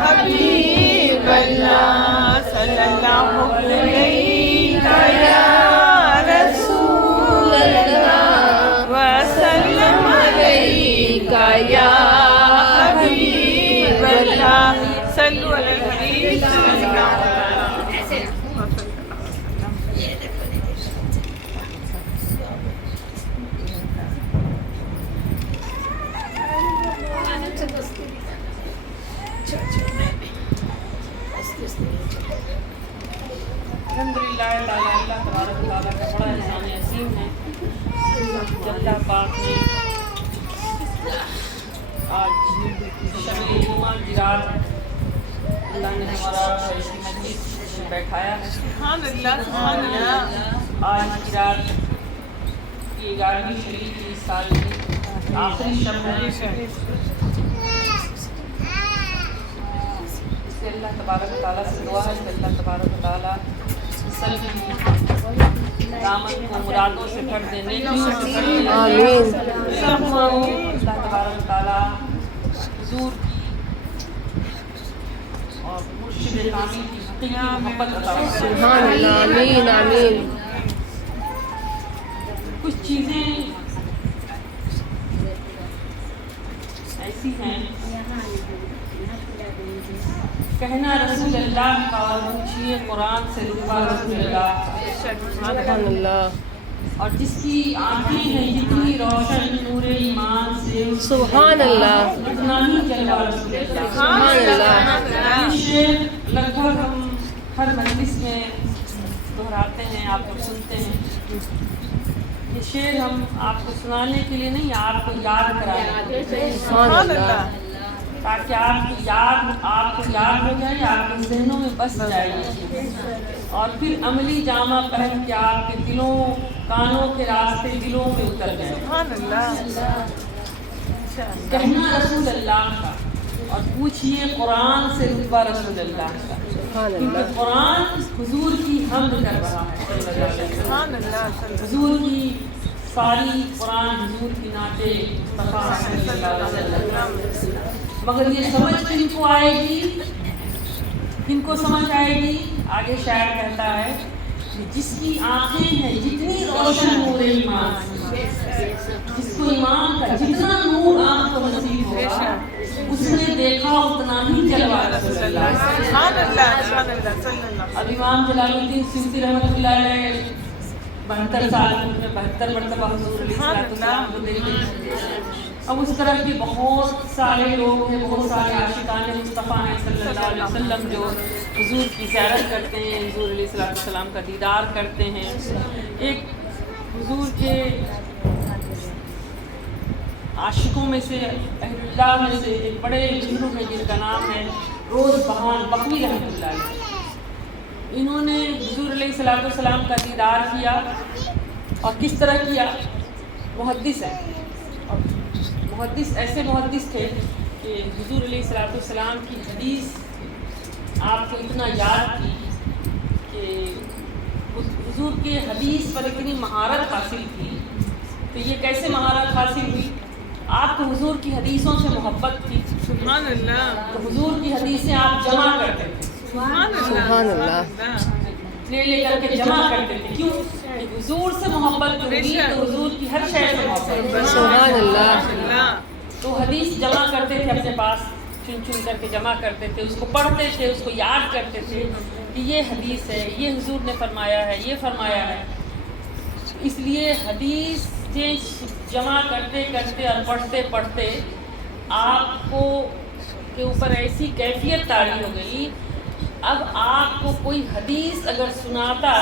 حبیب اللہ صلی اللہ علیہ یا رسول اللہ وسلم علیک یا حبیب اللہ صلو علی الحبیب صلی اللہ علیہ الحمدللہ تعالیٰ اللہ تبارک و تعالیٰ کا بڑا احسان عظیم ہے کہ اللہ پاک نے آج شب جمعہ کی رات اللہ نے ہمارا ایسی مجلس میں بیٹھایا ہے. سبحان اللہ سبحان اللہ. آج کی رات کی 11ویں شریف کی سال کی آخری شب ہے. اس سے اللہ تبارک و تعالیٰ سے دعا ہے کہ اللہ تبارک و تعالیٰ دامن کو مرادوں سے بھر دینے کی آمین. اللہ تبارک و تعالیٰ حضور کی اور مرشد کامل کی حقیقی محبت عطا فرمائے. سبحان اللہ. آمین آمین. کچھ چیزیں ایسی ہیں کہنا رسول اللہ کا اور پوچھیے قرآن سے رتبہ رسول اللہ کا. سبحان اللہ. اور جس کی آنکھیں ہیں جتنی روشن نور ایمان سے سبحان اللہ. اتنا ہی جلوہ رسول اللہ. سبحان اللہ. یہ شعر لگ بھگ ہم ہر مجلس میں دہراتے ہیں, آپ لوگ سنتے ہیں. یہ شعر ہم آپ کو سنانے کے لیے نہیں, آپ کو یاد کرانے سبحان اللہ. تاکہ آپ کو یاد ہو جائے, آپ کے ذہنوں میں بس جائے اور پھر عملی جامہ پہن کے آپ کے دلوں کانوں کے راستے دلوں میں اتر جائے. سبحان اللہ. کہنا رسول اللہ کا اور پوچھیے قرآن سے رتبہ رسول اللہ کا. سبحان کیونکہ اللہ. قرآن حضور کی حمد کر رہا ہے. سبحان اللہ. حضور کی ساری قرآن حضور کی نعتیں مصطفیٰ صلی اللہ علیہ وسلم. مگر یہ سمجھ کن کو آئے گی, کن کو سمجھ آئے گی؟ آگے شاعر کہتا ہے کہ جس کی آنکھیں ہیں جتنی روشن نور ایمان, جس کو ایمان کا جتنا نور آنکھ کو نصیب ہوگا اس نے دیکھا اتنا ہی جلوہ رسول اللہ. سبحان اللہ سبحان اللہ صلی اللہ. اب امام جلال الدین سیوطی رحمۃ اللہ علیہ 72 سال میں 72 مرتبہ حضور علیہ السلام کو دیکھتے ہیں. اب اس طرح کے بہت سارے لوگ ہیں, بہت سارے عاشقان مصطفیٰ ہیں صلی اللہ علیہ وسلم جو حضور کی زیارت کرتے ہیں, حضور علیہ السلام کا دیدار کرتے ہیں. ایک حضور کے عاشقوں میں سے اہل اللہ میں سے ایک بڑے بزرگ ہیں جن کا نام ہے روز بہان بخوی رحمۃ اللہ علیہ. انہوں نے حضور علیہ السلام کا دیدار کیا اور کس طرح کیا؟ محدث ہے, اور محدث ایسے محدث تھے کہ حضور علیہ السلام کی حدیث آپ کو اتنا یاد کی کہ حضور کے حدیث پر اتنی مہارت حاصل کی. تو یہ کیسے مہارت حاصل ہوئی؟ آپ کو حضور کی حدیثوں سے محبت تھی. سبحان اللہ. تو حضور کی حدیثیں آپ جمع کرتے تھے, سبحان سبحان اللہ. اللہ. لے کر کے جمع کرتے تھے. کیوں؟ کہ حضور سے محبت ہوئی تو حضور کی ہر شے سے محبت. سبحان اللہ. تو حدیث جمع کرتے تھے اپنے پاس, چن چن کر کے جمع کرتے تھے, اس کو پڑھتے تھے, اس کو یاد کرتے تھے کہ یہ حدیث ہے, یہ حضور نے فرمایا ہے, یہ فرمایا ہے. اس لیے حدیث جمع کرتے کرتے اور پڑھتے پڑھتے آپ کو کے اوپر ایسی کیفیت طاری ہو گئی. اب آپ کو کوئی حدیث اگر سناتا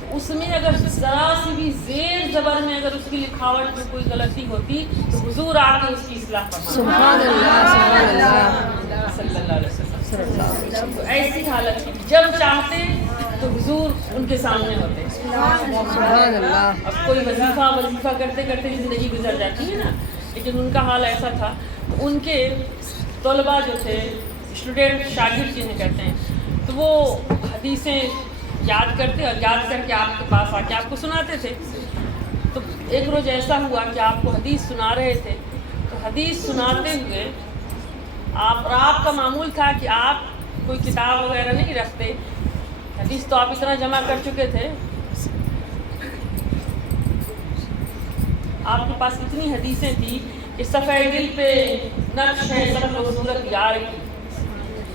تو اس میں اگر ذرا سی بھی زیر زبر میں اگر اس کی لکھاوٹ میں کوئی غلطی ہوتی تو حضور آ کے اس کی اصلاح فرماتے. سبحان اللہ. سبحان اللہ. صلی اللہ علیہ وسلم. تو ایسی حالت جب چاہتے تو حضور ان کے سامنے ہوتے. سبحان اللہ. اب کوئی وظیفہ کرتے کرتے زندگی گزر جاتی ہے نا, لیکن ان کا حال ایسا تھا. ان کے طلباء جو تھے, اسٹوڈنٹ, شاگرد جنہیں کہتے ہیں, تو وہ حدیثیں یاد کرتے اور یاد کر کے آپ کے پاس آ کے آپ کو سناتے تھے. تو ایک روز ایسا ہوا کہ آپ کو حدیث سنا رہے تھے, تو حدیث سناتے ہوئے آپ کا معمول تھا کہ آپ کوئی کتاب وغیرہ نہیں رکھتے، حدیث تو آپ اتنا جمع کر چکے تھے، آپ کے پاس اتنی حدیثیں تھیں کہ صفحہ دل پہ نقش ہے شکل و صورت یار کی،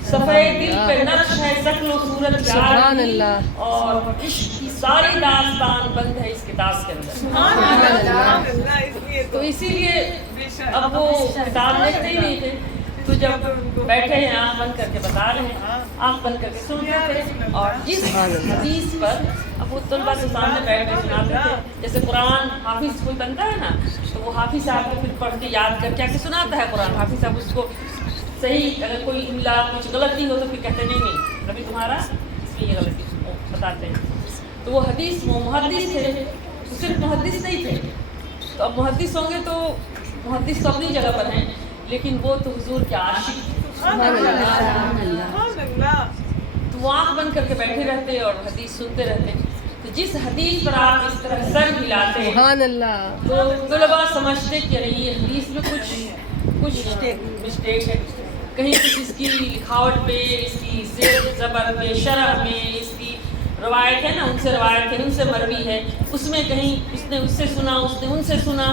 صفحہ دل پہ نقش ہے شکل و صورت یار سبحان کی، اللہ، اور عشق کی ساری داستان بند ہے اس کتاب کے اندر۔ سبحان اللہ، تو اسی لیے اب وہ کتاب دیکھتے ہی نہیں تھے، تو جب بیٹھے ہیں آنکھ بند کر کے بتا رہے ہیں، آنکھ بند کر کے سنتے تھے، اور جس حدیث پر اب وہ طلباء کے سامنے بیٹھ کے سناتے تھے، جیسے قرآن حافظ کوئی بنتا ہے نا، تو وہ حافظ صاحب کو پھر پڑھ کے یاد کر کے سناتا ہے قرآن، حافظ صاحب اس کو صحیح، اگر کوئی املا کچھ غلطی ہو تو پھر کہتے نہیں کبھی تمہارا اس میں یہ غلطی بتاتے ہیں۔ تو وہ حدیث وہ محدث تھے، صرف محدث نہیں تھے، تو اب محدث ہوں گے تو محدث تو اپنی جگہ پر ہیں، لیکن وہ تو حضور کے عاشق تھے، تو وہ آنکھ بند کر کے بیٹھے رہتے اور حدیث سنتے رہتے، تو جس حدیث پر آپ اس طرح سر ہلاتے ہیں سبحان اللہ، تو طلباء سمجھتے کہ نہیں یہ حدیث میں کچھ مسٹیک ہے، کہیں کچھ اس کی لکھاوٹ پہ، اس کی زیر زبر میں، شرح میں، اس کی روایت ہے نا، ان سے روایت ہے، ان سے مروی ہے، اس میں کہیں اس نے اس سے سنا، اس نے ان سے سنا،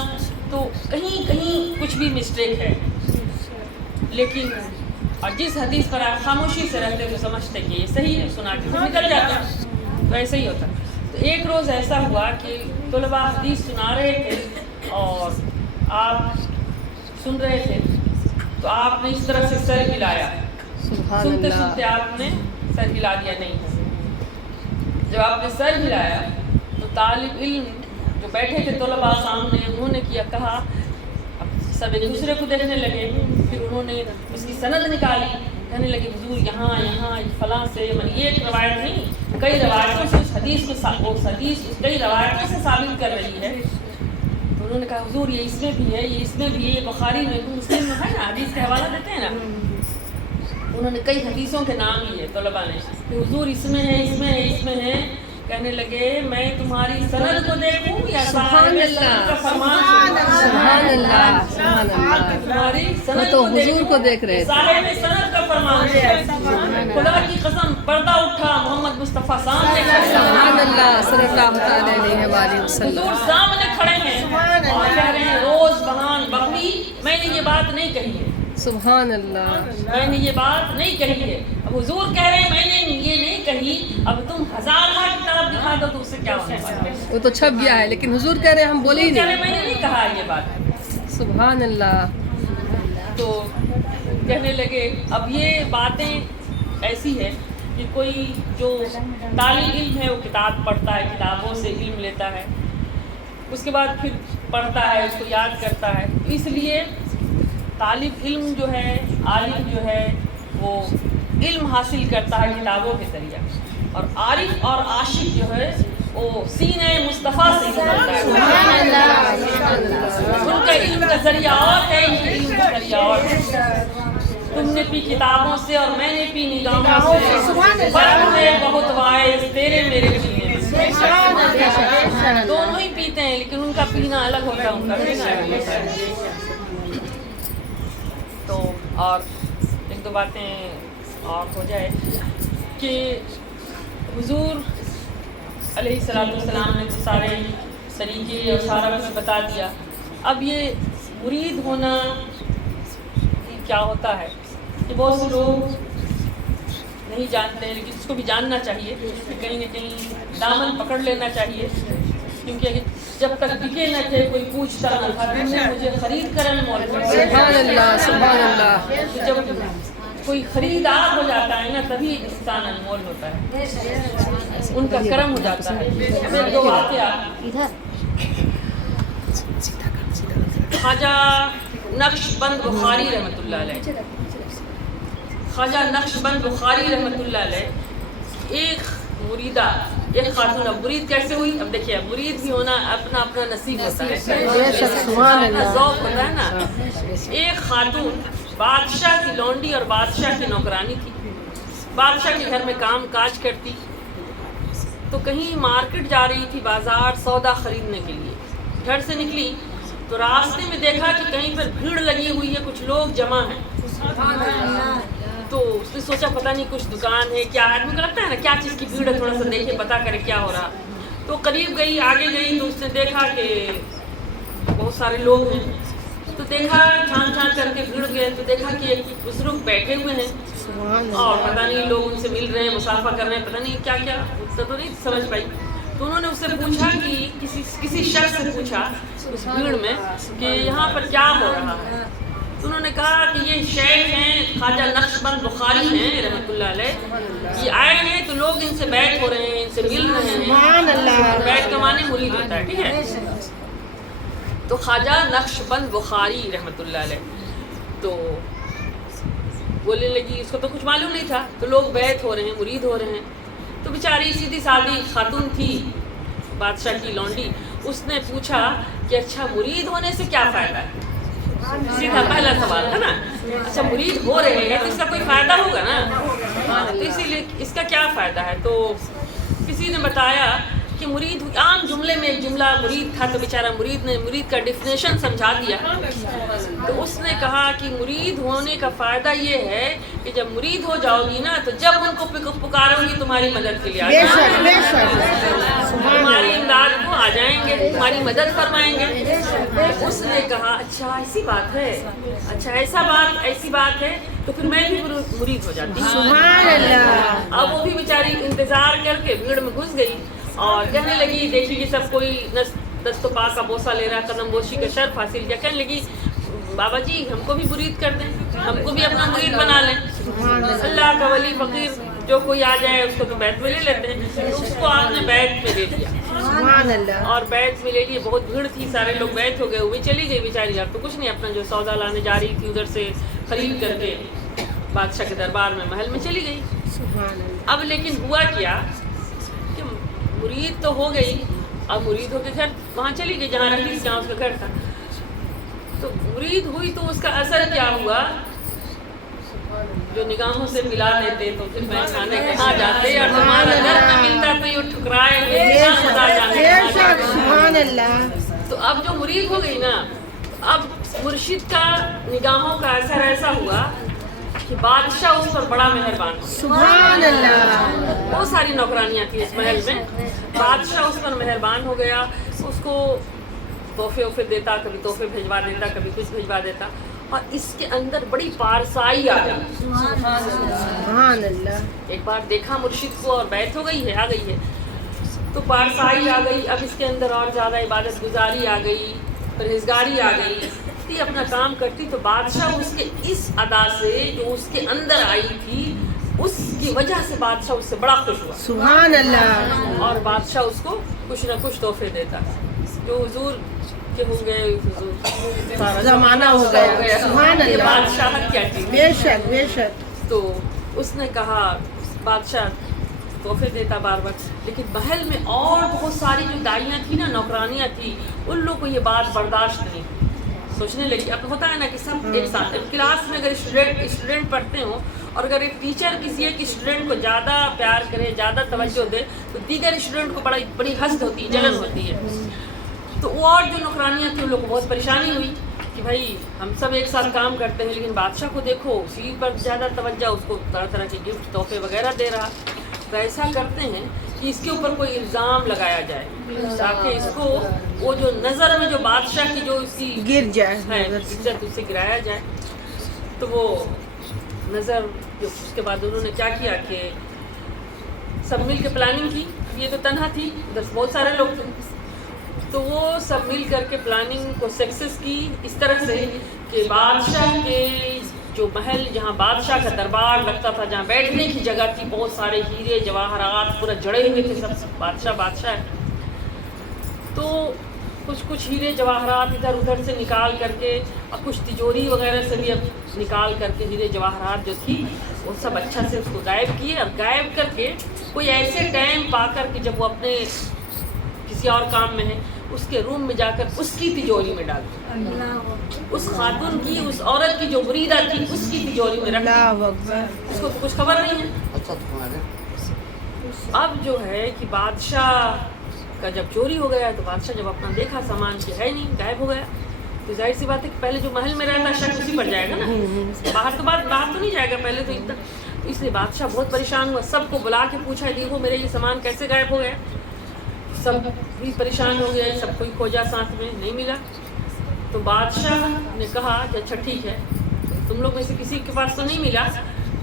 تو کہیں کچھ بھی مسٹیک ہے، لیکن اور جس حدیث پر آپ خاموشی سے رہتے تو سمجھتے کہ یہ صحیح ہے، سنا کے نکل جاتا، تو ایسے ہی ہوتا۔ تو ایک روز ایسا ہوا کہ طلباء حدیث سنا رہے تھے اور آپ سن رہے تھے، تو آپ نے اس طرح سے سر ہلایا، سبحان سنتے اللہ، سنتے آپ نے سر ہلا دیا، نہیں، جب آپ نے سر ہلایا تو طالب علم جو بیٹھے تھے طلباء سامنے، انہوں نے کہا، اب سب ایک دوسرے کو دیکھنے لگے، پھر انہوں نے اس کی سند نکالی، کہنے لگے حضور یہاں فلاں سے، یہ ایک روایت نہیں، کئی روایتوں سے اس حدیث کو کئی روایتوں سے ثابت کر رہی ہے، تو انہوں نے کہا حضور یہ اس میں بھی ہے، یہ اس میں بھی ہے، یہ بخاری میں مسلم میں ہے نا، حدیث کا حوالہ دیتے ہیں نا، انہوں نے کئی حدیثوں کے نام لیے طلباء نے کہ حضور اس میں ہے، اس میں ہے، اس میں ہے، کہنے لگے میں تمہاری سند کو دیکھوں یا سبحان اللہ، کا فرمان سبحان اللہ، سبحان اللہ، تمہاری وہ سند تو حضور کو دیکھ رہے تھے، صاحب سند کا فرمان ہے، خدا کی قسم پردہ اٹھا، محمد مصطفیٰ سامنے سبحان اللہ، صلی اللہ تعالی علیہ وآلہ وسلم، حضور سامنے کھڑے ہیں اور کہہ رہے ہیں روز بہان بقوی، میں نے یہ بات نہیں کہی ہے، سبحان اللہ، میں نے یہ بات نہیں کہی ہے، اب حضور کہہ رہے ہیں میں نے یہ نہیں کہی، اب تم ہزار کتاب دکھا دو تو اس سے کیا ہونے والا ہے؟ وہ تو چھپ گیا ہے، لیکن حضور کہہ رہے ہیں ہم بولے ہی کہہ رہے نہیں، ہیں میں نے نہیں کہا یہ بات، سبحان اللہ، تو کہنے لگے اب یہ باتیں ایسی ہے کہ کوئی جو طالب علم ہے وہ کتاب پڑھتا ہے، کتابوں سے علم لیتا ہے، اس کے بعد پھر پڑھتا ہے، اس کو یاد کرتا ہے، تو اس لیے طالب علم جو ہے، عالم جو ہے، وہ علم حاصل کرتا ہے کتابوں کے ذریعے، اور عارف اور عاشق جو ہے وہ سینہ مصطفیٰ سے نکلتا ہے، ان کا علم کا ذریعہ اور ہے، ان کے علم کا ذریعہ اور ہے، تم نے پی کتابوں سے اور میں نے پی نگاہوں سے، فرق ہے بہت واعظ تیرے میرے پینے میں، دونوں ہی پیتے ہیں لیکن ان کا پینا الگ ہوتا ہے، ان کا پینا الگ ہوتا ہے۔ تو اور ایک دو باتیں اور ہو جائے کہ حضور علیہ السلام نے تو سارے طریقے اور سارا کچھ بتا دیا، اب یہ مرید ہونا کیا ہوتا ہے کہ بہت سے لوگ نہیں جانتے، لیکن اس کو بھی جاننا چاہیے کہ کہیں نہ کہیں دامن پکڑ لینا چاہیے، کیونکہ جب تک بکے نہ تھے کوئی پوچھتا نہ تھا، تم نے مجھے خرید کر انمول کیا، سبحان اللہ، سبحان اللہ، جب کوئی خریدار ہو جاتا ہے نا تبھی انسان انمول ہوتا ہے، ان کا کرم ہو جاتا ہے۔ پھر دو واقعہ، خواجہ نقش بند بخاری رحمۃ اللہ علیہ، خواجہ نقش بند بخاری رحمۃ اللہ علیہ، ایک مریدہ، ایک خاتون، اب مرید کیسے ہوئی؟ اب دیکھیے مرید بھی ہونا اپنا اپنا نصیب ہوتا ہے، اپنا ذوق ہوتا ہے نا۔ ایک خاتون بادشاہ کی لونڈی اور بادشاہ کی نوکرانی تھی، بادشاہ کے گھر میں کام کاج کرتی، تو کہیں مارکیٹ جا رہی تھی، بازار سودا خریدنے کے لیے، گھر سے نکلی تو راستے میں دیکھا کہ کہیں پر بھیڑ لگی ہوئی ہے، کچھ لوگ جمع ہیں، تو اس نے سوچا پتہ نہیں کچھ دکان ہے کیا ہے، آدمی کو لگتا ہے نا کیا چیز کی بھیڑ ہے، تھوڑا سا دیکھے پتہ کرے کیا ہو رہا. تو قریب گئی، آگے گئی تو اس نے دیکھا کہ بہت سارے لوگ ہیں. تو دیکھا چھان چھان کر کے بھیڑ گئے تو دیکھا کہ ایک بزرگ بیٹھے ہوئے ہیں اور پتہ نہیں لوگ ان سے مل رہے ہیں، مصافحہ کر رہے ہیں، پتہ نہیں کیا کیا، اتنا تو نہیں سمجھ پائی. تو انہوں نے اس سے پوچھا کہ کسی شخص سے پوچھا اس بھیڑ میں کہ یہاں پر کیا ہو رہا ہے. تو انہوں نے کہا کہ یہ شیخ ہیں خواجہ نقشبند بخاری ہیں رحمۃ اللہ علیہ، یہ آئے ہیں تو لوگ ان سے بیعت ہو رہے ہیں، ان سے مل رہے ہیں. بیعت کا معنی مرید ہوتا ہے، ٹھیک ہے. تو خواجہ نقشبند بخاری رحمۃ اللہ علیہ تو بولنے لگی، اس کو تو کچھ معلوم نہیں تھا، تو لوگ بیعت ہو رہے ہیں، مرید ہو رہے ہیں. تو بیچاری سیدھی سادی خاتون تھی، بادشاہ کی لونڈی، اس نے پوچھا کہ اچھا مرید ہونے سے کیا فائدہ ہے. سیدھا پہلا سوال ہے نا، اچھا مرید ہو رہے ہیں تو اس کا کوئی فائدہ ہوگا نا، تو اسی لیے اس کا کیا فائدہ ہے. تو کسی نے بتایا کہ مرید، عام جملے میں ایک جملہ مرید تھا تو بیچارہ مرید نے مرید کا ڈیفینیشن سمجھا دیا. تو اس نے کہا کہ مرید ہونے کا فائدہ یہ ہے کہ جب مرید ہو جاؤ گی نا تو جب ان کو پکارو گی تمہاری مدد کے لیے آ جائیں گے، تمہاری امداد کو آ جائیں گے، تمہاری مدد فرمائیں گے. اس نے کہا اچھا ایسی بات ہے، اچھا ایسی بات ہے تو پھر میں بھی مرید ہو جاتی ہوں. سبحان اللہ. اب وہ بھی بیچاری انتظار کر کے بھیڑ میں گھس گئی اور کہنے لگی، دیکھی کہ سب کوئی دست و پا کا بوسہ لے رہا، قدم بوسی کا شرف حاصل کیا. کہنے لگی بابا جی ہم کو بھی مرید کر دیں، ہم کو بھی اپنا مرید بنا لیں. اللہ کا ولی فقیر جو کوئی آ جائے اس کو تو بیعت میں لے لیتے ہیں. تو اس کو آپ نے بیعت میں لے لیا سبحان اللہ. اور بیعت میں لے لیے. بہت بھیڑ تھی، سارے لوگ بیعت ہو گئے، وہ بھی چلی گئی بیچاری. اب تو کچھ نہیں، اپنا جو سودا لانے جا رہی تھی ادھر سے خرید کر کے بادشاہ کے دربار میں محل میں چلی گئی. سبحان اللہ. اب لیکن ہوا کیا کہ مرید تو ہو گئی، اب مرید ہو کے گھر وہاں چلی گئی جہاں رہتی، جہاں اس کا گھر تھا. تو مرید ہوئی تو اس کا اثر کیا ہوا، جو نگاہوں سے ملا دیتے تو پھر میں کھانے کہاں جاتے، اور تمہارا گھر میں ملتا تو یہ ٹھکرائے گے خدا جانے. سبحان اللہ. تو اب جو مرید ہو گئی نا، اب مرشد کا نگاہوں کا اثر ایسا ہوا کہ بادشاہ اس پر بڑا مہربان ہو. سبحان اللہ. بہت ساری نوکرانیاں تھیں اس محل میں، بادشاہ اس پر مہربان ہو گیا. اس کو تحفے دیتا، کبھی تحفے بھجوا دیتا، کبھی کچھ بھجوا دیتا، اور اس کے اندر بڑی پارسائی آ گئی. سبحان اللہ. ایک بار دیکھا مرشد کو اور بیعت ہو گئی ہے، آ گئی ہے، تو پارسائی آ گئی. اب اس کے اندر اور زیادہ عبادت گزاری آ گئی، پرہیزگاری آ گئی. یہ اپنا کام کرتی تو بادشاہ اس کے اس ادا سے جو اس کے اندر آئی تھی اس کی وجہ سے بادشاہ اس سے بڑا خوش ہوا. سبحان اللہ. اور بادشاہ اس کو کچھ نہ کچھ تحفے دیتا، جو حضور کے ہو گئے، حضور زمانہ ہو گیا. سبحان یہ اللہ. بادشاہت کیا چیز. بے شک بے شک. تو اس نے کہا بادشاہ تحفے دیتا بار بار، لیکن محل میں اور بہت ساری جو دائیاں تھیں نا، نوکرانیاں تھیں، ان لوگوں کو یہ بات برداشت نہیں. سوچنے لگی، اب ہوتا ہے نا کہ سب ایک ساتھ کلاس میں اگر اسٹوڈنٹ پڑھتے ہوں اور اگر ایک ٹیچر کسی ایک اسٹوڈنٹ کو زیادہ پیار کرے، زیادہ توجہ دے تو دیگر اسٹوڈنٹ کو بڑی حسد ہوتی ہے، جلن ہوتی ہے. تو وہ اور جو نوکرانیاں تھیں ان لوگوں کو بہت پریشانی ہوئی کہ بھائی ہم سب ایک ساتھ کام کرتے ہیں لیکن بادشاہ کو دیکھو اسی پر زیادہ توجہ، اس کو طرح طرح کے گفٹ تحفے وغیرہ دے رہا. تو ایسا کرتے ہیں کہ اس کے اوپر کوئی الزام لگایا جائے تاکہ اس کو وہ جو نظر میں جو بادشاہ کی جو اس کی گر جائے ہے عزت اسے گرایا جائے. تو وہ نظر جو اس کے بعد انہوں نے کیا کیا کہ سب مل کے پلاننگ کی. یہ تو تنہا تھی، بہت سارے لوگ تھے، تو وہ سب مل کر کے پلاننگ کو سکسیس کی اس طرح سے کہ بادشاہ کے جو محل جہاں بادشاہ کا دربار لگتا تھا، جہاں بیٹھنے کی جگہ تھی، بہت سارے ہیرے جواہرات پورا جڑے ہوئے تھے، سب بادشاہ ہے. تو کچھ ہیرے جواہرات ادھر ادھر سے نکال کر کے اور کچھ تجوری وغیرہ سے بھی اب نکال کر کے ہیرے جواہرات جو تھی وہ سب اچھا سے اس کو غائب کیے. اور غائب کر کے کوئی ایسے ٹائم پا کر کہ جب وہ اپنے کسی اور کام میں ہے، اس کے روم میں جا کر اس کی تجوری میں ڈال دی. اس خاتون کی، اس عورت کی جو مریدہ تھی اس کی تجوری میں رکھ دی. اللہ اکبر. اس کو تو کچھ خبر نہیں ہے. اب جو ہے کہ بادشاہ کا جب چوری ہو گیا تو بادشاہ جب اپنا دیکھا سامان کہ ہے نہیں، غائب ہو گیا، تو ظاہر سی بات ہے کہ پہلے جو محل میں رہتا ہے شک اسی پر جائے گا نا, باہر تو نہیں جائے گا پہلے تو اتنا. اس لیے بادشاہ بہت پریشان ہوا, سب کو بلا کے پوچھا دیکھو میرے یہ سامان کیسے غائب ہو گئے. سب بھی پریشان ہو گئے, سب کوئی کھوجا, ساتھ میں نہیں ملا. تو بادشاہ نے کہا کہ اچھا ٹھیک ہے, تم لوگ میں سے کسی کے پاس تو نہیں ملا.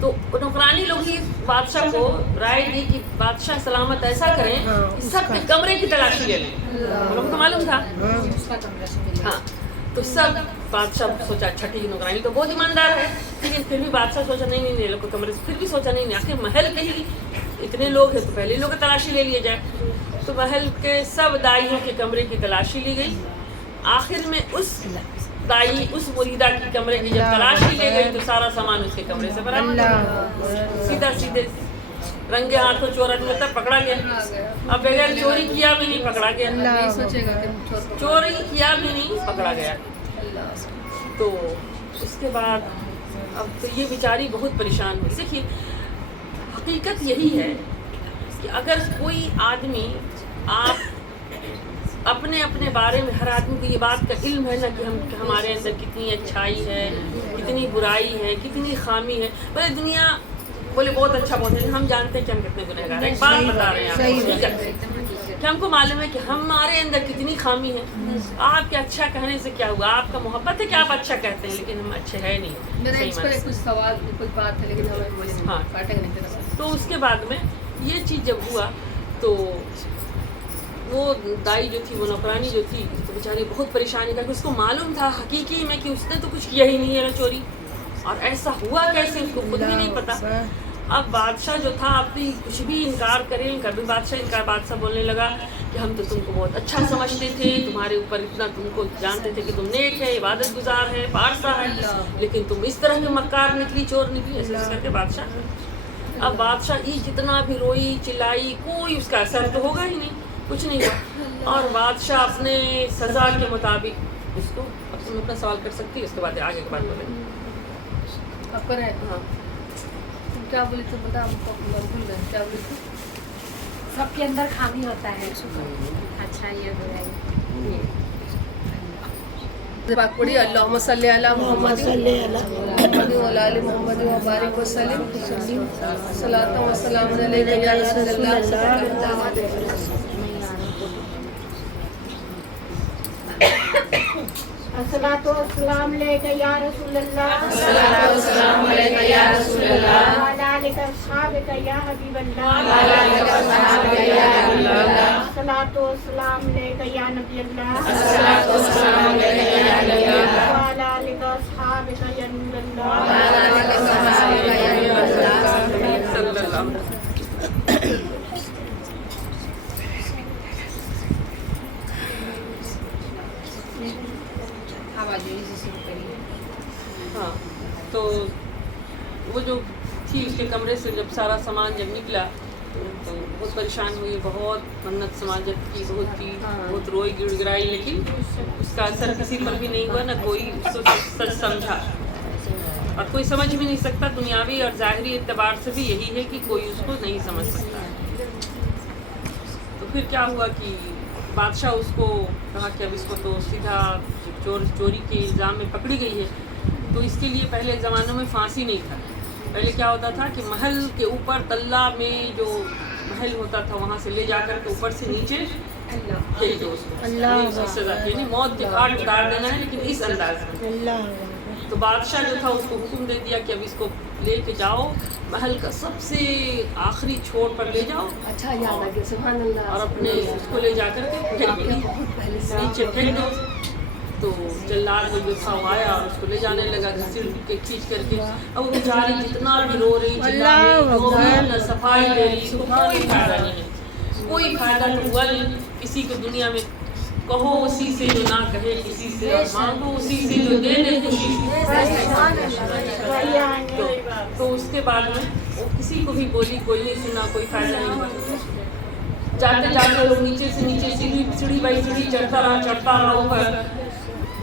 تو نوکرانی لوگ ہی بادشاہ کو رائے دی کہ بادشاہ سلامت ایسا کریں سب کے کمرے کی تلاشی لے لیں. ان لوگوں کو معلوم تھا. ہاں, تو سب بادشاہ سوچا اچھا ٹھیک, نوکرانی تو بہت ایماندار ہے, لیکن پھر بھی بادشاہ سوچا نہیں لوگ کمرے سے, پھر بھی سوچا نہیں آخر محل کہیں اتنے لوگ ہیں تو پہلے لوگ تلاشی لے لیے جائے. تو محل کے سب دائیوں کے کمرے کی تلاشی لی گئی. آخر میں اس دائی اس مریدہ کی کمرے کی جب تلاشی لے گئی تو سارا سامان اس کے کمرے سے برآمد ہوا. سیدھے رنگے ہاتھوں چور تب پکڑا گیا. اب بغیر چوری کیا بھی نہیں پکڑا گیا, چوری کیا بھی نہیں پکڑا گیا. تو اس کے بعد اب تو یہ بیچاری بہت پریشان ہوئی. دیکھیے حقیقت یہی ہے کہ اگر کوئی آدمی, آپ اپنے بارے میں ہر آدمی کو یہ بات کا علم ہے نا کہ ہمارے اندر کتنی اچھائی ہے, کتنی برائی ہے, کتنی خامی ہے. بھلے دنیا بولے بہت اچھا بولتے ہیں, ہم جانتے ہیں کہ ہم کتنے گنہگار ہیں. ایک بات بتا رہے ہیں کہ ہم کو معلوم ہے کہ ہمارے اندر کتنی خامی ہے. آپ کے اچھا کہنے سے کیا ہوا, آپ کا محبت ہے کہ آپ اچھا کہتے ہیں لیکن ہم اچھے ہے نہیں. تو اس کے بعد میں یہ چیز جب ہوا تو وہ دائی جو تھی, وہ نوکرانی جو تھی, تو بیچاری بہت پریشانی کر کے, اس کو معلوم تھا حقیقی میں کہ اس نے تو کچھ کیا ہی نہیں ہے نا چوری, اور ایسا ہوا کیسے اس کو خود بھی نہیں پتا. اب بادشاہ جو تھا آپ بھی کچھ بھی انکار کریں, کبھی بادشاہ بولنے لگا کہ ہم تو تم کو بہت اچھا سمجھتے تھے, تمہارے اوپر اتنا تم کو جانتے تھے کہ تم نیک ہے, عبادت گزار ہے, پارسا ہے, لیکن تم اس طرح کی مکار نکلی, چور نکلی. ایسے کر کے بادشاہ, اب بادشاہ جتنا بھی روئی چلائی کوئی اس کا اثر تو ہوگا ہی نہیں, کچھ نہیں ہوا. اور بادشاہ اپنے سزا کے مطابق اس کو, اب تم اپنا سوال کر سکتی ہے, اس کے بعد آگے کی بات بولیں گے. ہاں کیا بولی تو بتا, کیا بولی تھی. سب کے اندر خامی ہوتا ہے, اچھا یہ برائی. پڑی اللہم صلی علی محمد وعلی آل محمد وبارک وسلم. صلاۃ و سلام علیک یا رسول اللہ. الصلاۃ والسلام علیک یا رسول اللہ. الصلاۃ والسلام علیک یا رسول اللہ. وعلی آلک اصحابک یا حبیب اللہ. وعلی آلک اصحابک یا حبیب اللہ. الصلاۃ والسلام علیک یا نبی اللہ. الصلاۃ والسلام علیک یا نبی اللہ. وعلی آلک اصحابک یا نور اللہ. وعلی آلک اصحابک یا نور اللہ. صلی اللہ علیہ وسلم. ہاں, تو وہ جو تھی اس کے کمرے سے جب سارا سامان جب نکلا تو بہت پریشان ہوئی, بہت منت سماجت کی, بہت کی, بہت روئی گڑ گڑائی, لیکن اس کا اثر کسی پر بھی نہیں ہوا, نہ کوئی اس کو سچ سمجھا, اور کوئی سمجھ بھی نہیں سکتا. دنیاوی اور ظاہری اعتبار سے بھی یہی ہے کہ کوئی اس کو نہیں سمجھ سکتا. تو پھر کیا ہوا کہ بادشاہ اس کو کہا کہ اب اس کو تو سیدھا چوری کے الزام میں پکڑی گئی ہے. تو اس کے لیے پہلے زمانوں میں پھانسی نہیں تھا. پہلے کیا ہوتا تھا کہ محل کے اوپر تلہ میں جو محل ہوتا تھا وہاں سے لے جا کر کے اوپر سے نیچے پھینک دو اس کو, یہ سزا, یعنی موت کے گھاٹ اتار دینا ہے, لیکن اس انداز میں. تو بادشاہ جو تھا اس کو حکم دے دیا کہ اب اس کو لے کے جاؤ, محل کا سب سے آخری چھوڑ پر لے جاؤ. اچھا یاد آ گیا, سبحان اللہ. اور اپنے اس کو لے جا کر کے پھینک دو, نیچے پھینک دو. تو جلاد جو تھا وہ آیا اور اس کو لے جانے لگا گھسیٹ کے کھینچ کر کے. اب وہ بیچاری جتنا بھی رو رہی, جتنا بھی نہ صفائی لے رہی, تو کوئی فائدہ نہیں ہے, کوئی فائدہ نہیں ہوا. کسی کو دنیا میں کہو اسی سے جو نہ کہے کسی سے, اور مانگو اسی سے جو دے دے خوشی. تو اس کے بعد میں وہ کسی کو بھی بولی, کوئی نہیں سنا, کوئی فائدہ نہیں ہوا. جاتے جاتے لوگ نیچے سے نیچے سیڑھی بائی سیڑھی چڑھتا رہا اوپر.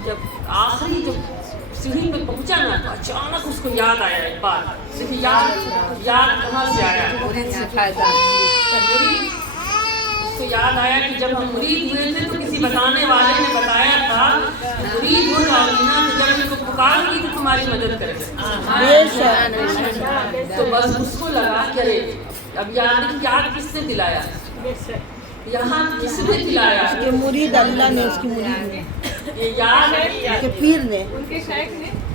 جب آخری جب سیڑھی پہ پہنچا نا تو اچانک اس کو یاد آیا ایک بار. دیکھیے یاد کہاں سے آیا, کو یاد آیا کہ جب ہم مرید ہوئے تھے تو کسی بتانے والے نے بتایا تھا مرید ہو آمینہ تو جب ان کو پکار کی تو تمہاری مدد کرے تو بس اس کو لگا کرے اب یاد کس نے دلایا یہاں کس نے دلایا کہ مرید اللہ نے اس کی مرید نے یہ یاد ہے کہ پیر نے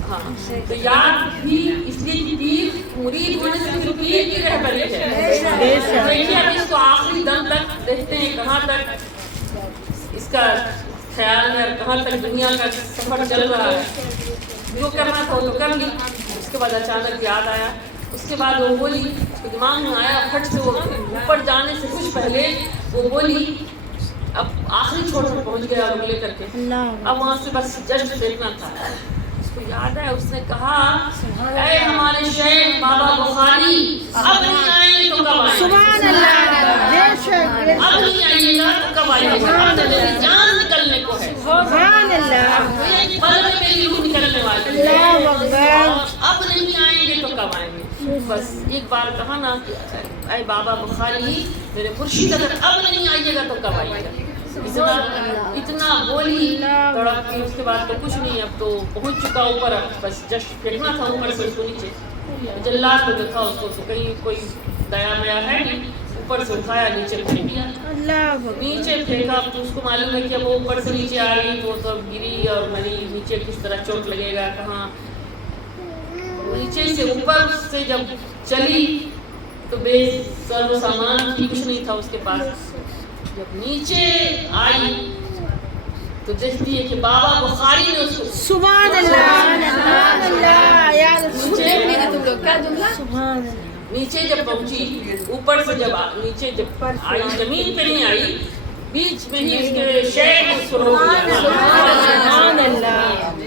ہاں تو یاد بھی اس لیے کہ پیر مرید ہونے سے پھر پیر کی رہبری ہے دیکھیے اب اس کو آخری دم تک دیکھتے ہیں کہاں تک اس کا خیال ہے کہاں تک دنیا کا سفر چل رہا ہے جو کرنا تھا وہ تو کر لی اس کے بعد اچانک یاد آیا اس کے بعد وہ بولی دماغ میں آیا پھٹ سے وہ اوپر جانے سے کچھ پہلے وہ بولی اب آخری چھوڑ پر پہنچ گیا وہ لے کر کے اب وہاں سے بس جسٹ دیکھنا تھا اس کو یاد ہے اس نے کہا اے ہمارے شیخ بابا بخاری اب نہیں آئیں تو کب آئیں سبحان اللہ اب نہیں آئیے گا تو کب آئیے گا جان نکلنے کو ہے سبحان اللہ ایک پل میں میری روح نکلنے والی اللہ اکبر اب نہیں آئیں گے تو کب آئیں گے بس ایک بار کہا نا اے بابا بخاری میرے مرشد اگر اب نہیں آئیے گا تو کب آئیے گا اتنا بولی تڑپ کے اس کے بعد تو کچھ نہیں اب تو پہنچ چکا اوپر بس جسٹ پھینکنا تھا اوپر سے اس کو نیچے جلات کو جو تھا اس کو کہیں کوئی دیا میا ہے نہیں اوپر سے اٹھایا نیچے پھینک دیا نیچے پھینکا تو اس کو معلوم ہے کہ اب وہ اوپر سے نیچے آ رہی تو گری اور مری نیچے کس طرح چوٹ لگے گا کہاں نیچے سے اوپر سے جب چلی تو بے سر و سامان بھی کچھ نہیں تھا اس کے پاس جب نیچے آئی تو دیکھتی ہے کہ بابا بخاری نے اس کو سبحان اللہ یا نیچے جب پہنچی اوپر سے جب نیچے جب آئی زمین پہ نہیں آئی بیچ میں ہی اس کے شیخ اس کو روک دیا سبحان اللہ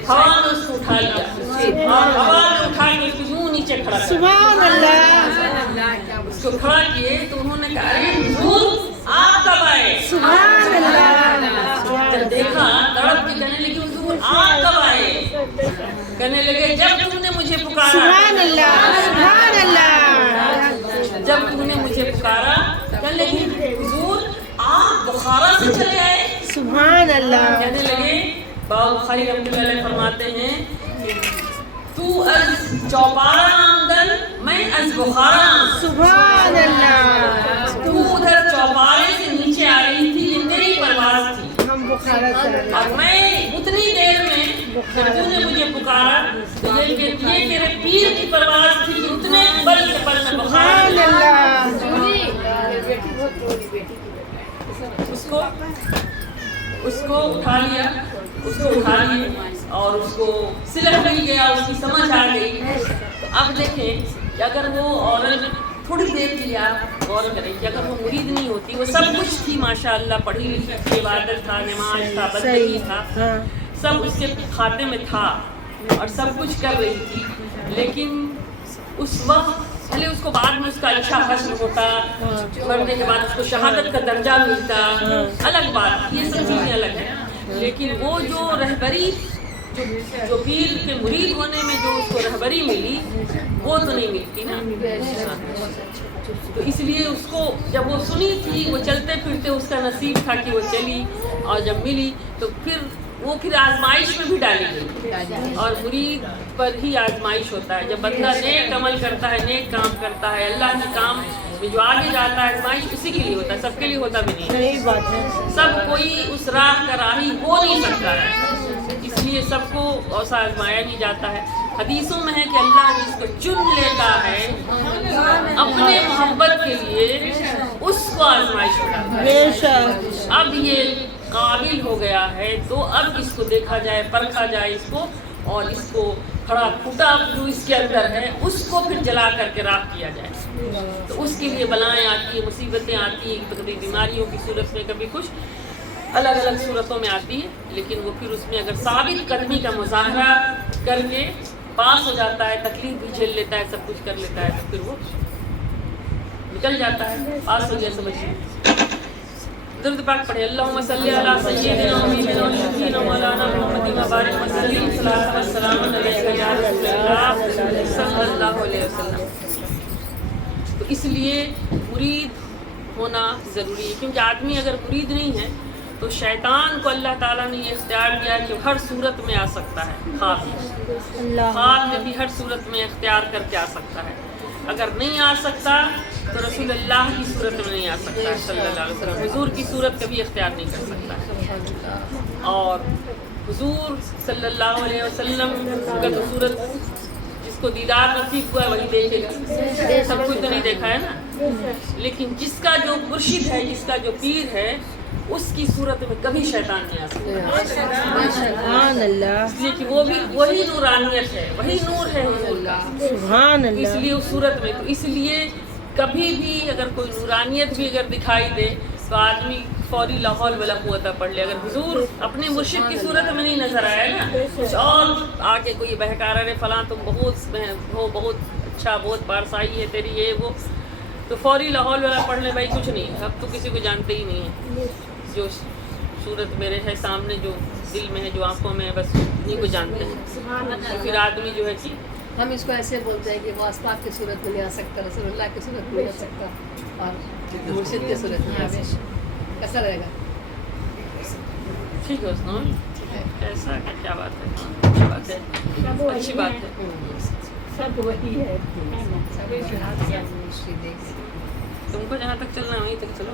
ہوا میں اس کو اٹھا لیا اور ہوا میں اٹھا کے اس کو یوں نیچے کھڑا کیا سبحان اللہ اس کو کھڑا کیے تو انہوں نے کہا ارے حضور آپ کب آئے سبحان اللہ جب دیکھا تڑپ کے کہنے لگی حضور آپ کب آئے کہنے لگے جب تم نے مجھے پکارا سبحان اللہ سبحان اللہ جب تم نے مجھے پکارا کہنے لگی حضور آپ بخارا سے چلے آئے سبحان اللہ کہنے لگے بابا بخاری رحمۃ اللہ علیہ فرماتے ہیں کہ تو از چوپارا آمدن میں از بخارا سبحان اللہ تو ادھر چوپارے سے نیچے آ رہی تھی یہ تیری پرواز تھی ہم بخارا سے اور میں اتنی دیر میں جب تو نے مجھے پکارا تو یہ تیرے پیر کی پرواز تھی کہ اتنے بل سے بل میں بخار سبحان اللہ اس کو اٹھا لیے اور اس کو سلح مل گیا اس کی سمجھ آ گئی تو اب دیکھیں کہ اگر وہ عورت تھوڑی دیر کے لیے آپ غور کریں کہ اگر وہ مرید نہیں ہوتی وہ سب کچھ تھی ماشاءاللہ پڑھی لکھی تھی عبادت تھا نماز تھا بندگی تھا سب اس کے کھاتے میں تھا اور سب کچھ کر رہی تھی لیکن اس وقت پہلے اس کو بعد میں اس کا اچھا حشر ہوتا مرنے کے بعد اس کو شہادت کا درجہ ملتا الگ بات یہ سب چیزیں الگ ہیں لیکن وہ جو رہبری جو پیر کے مرید ہونے میں جو اس کو رہبری ملی وہ تو نہیں ملتی نا تو اس لیے اس کو جب وہ سنی تھی وہ چلتے پھرتے اس کا نصیب تھا کہ وہ چلی اور جب ملی تو پھر آزمائش میں بھی ڈالی گئی اور مرید پر ہی آزمائش ہوتا ہے جب بندہ نیک عمل کرتا ہے نیک کام کرتا ہے اللہ کے کام میں جو آگے جاتا ہے آزمائش اسی کے لیے ہوتا ہے سب کے لیے ہوتا بھی نہیں صحیح بات ہے سب کوئی اس راہ کا راہی ہو نہیں سکتا ہے اس لیے سب کو ایسا آزمایا نہیں جاتا ہے حدیثوں میں ہے کہ اللہ جس کو چن لیتا ہے اپنے محبت کے لیے اس کو آزمائش ہوتا ہے بے شک اب یہ قابل ہو گیا ہے تو اب اس کو دیکھا جائے پرکھا جائے اس کو اور اس کو کھڑا پھوٹا جو اس کے اندر ہے اس کو پھر جلا کر کے راکھ کیا جائے تو اس کے لیے بلائیں آتی ہیں مصیبتیں آتی ہیں کبھی بیماریوں کی صورت میں کبھی کچھ الگ الگ صورتوں میں آتی ہے لیکن وہ پھر اس میں اگر ثابت قدمی کا مظاہرہ کر کے پاس ہو جاتا ہے تکلیف بھی جھیل لیتا ہے سب کچھ کر لیتا ہے تو پھر وہ نکل جاتا ہے پاس ہو گیا سمجھیے درود پاک پڑھے اللہم صلی علی سیدنا مولانا شفیعنا مولانا محمد مبارک وسلم صلاۃ و سلام علیک یا رسول اللہ صلی اللہ علیہ وسلم تو اس لیے مرید ہونا ضروری ہے، کیونکہ آدمی اگر مرید نہیں ہے تو شیطان کو اللہ تعالیٰ نے یہ اختیار دیا ہے کہ ہر صورت میں آ سکتا ہے، خواب میں بھی ہر صورت میں اختیار کر کے آ سکتا ہے. اگر نہیں آ سکتا تو رسول اللہ کی صورت میں نہیں آ سکتا ہے صلی اللہ علیہ وسلم، حضور کی صورت کبھی اختیار نہیں کر سکتا ہے. اور حضور صلی اللہ علیہ وسلم کا تو صورت جس کو دیدار نصیب ہوا ہے وہی دیکھے گا، سب کچھ تو نہیں دیکھا ہے نا. لیکن جس کا جو مرشد ہے، جس کا جو پیر ہے، اس کی صورت میں کبھی شیطان نہیں آ سکتا. سبحان اللہ، اس لیے کہ وہ بھی وہی نورانیت ہے، وہی نور ہے حضور کا. سبحان اس اللہ. لیے اس صورت میں، تو اس لیے کبھی بھی اگر کوئی نورانیت بھی اگر دکھائی دے تو آدمی فوری لاحول ولا قوت پڑھ لے. اگر حضور اپنے مرشد کی صورت میں نہیں نظر آیا نا، کچھ اور آ کے کوئی بہکارا رہے فلاں تم بہت ہو، بہت اچھا، بہت پارسائی ہے تیری، یہ وہ، تو فوری لاحول والا پڑھ لے، بھائی کچھ نہیں، اب تو کسی کو جانتے ہی نہیں ہے. جو صورت میرے ہے سامنے، جو دل میں ہے، جو آنکھوں میں ہے، بس انہیں کو جانتے ہیں. تو پھر آدمی جو ہے کہ ہم اس کو ایسے بولتے ہیں کہ وہ اسباب کی صورت میں نہیں آ سکتا، رسول اللہ کی صورت میں نہیں آ سکتا، اور مرشد کی صورت میں آ سکتا. کیسا رہے گا؟ ٹھیک ہے عثمان، ایسا کیا بات ہے، اچھی بات ہے، اچھی بات ہے. سب وہی ہے. تم کو جہاں تک چلنا ہے وہیں تک چلو،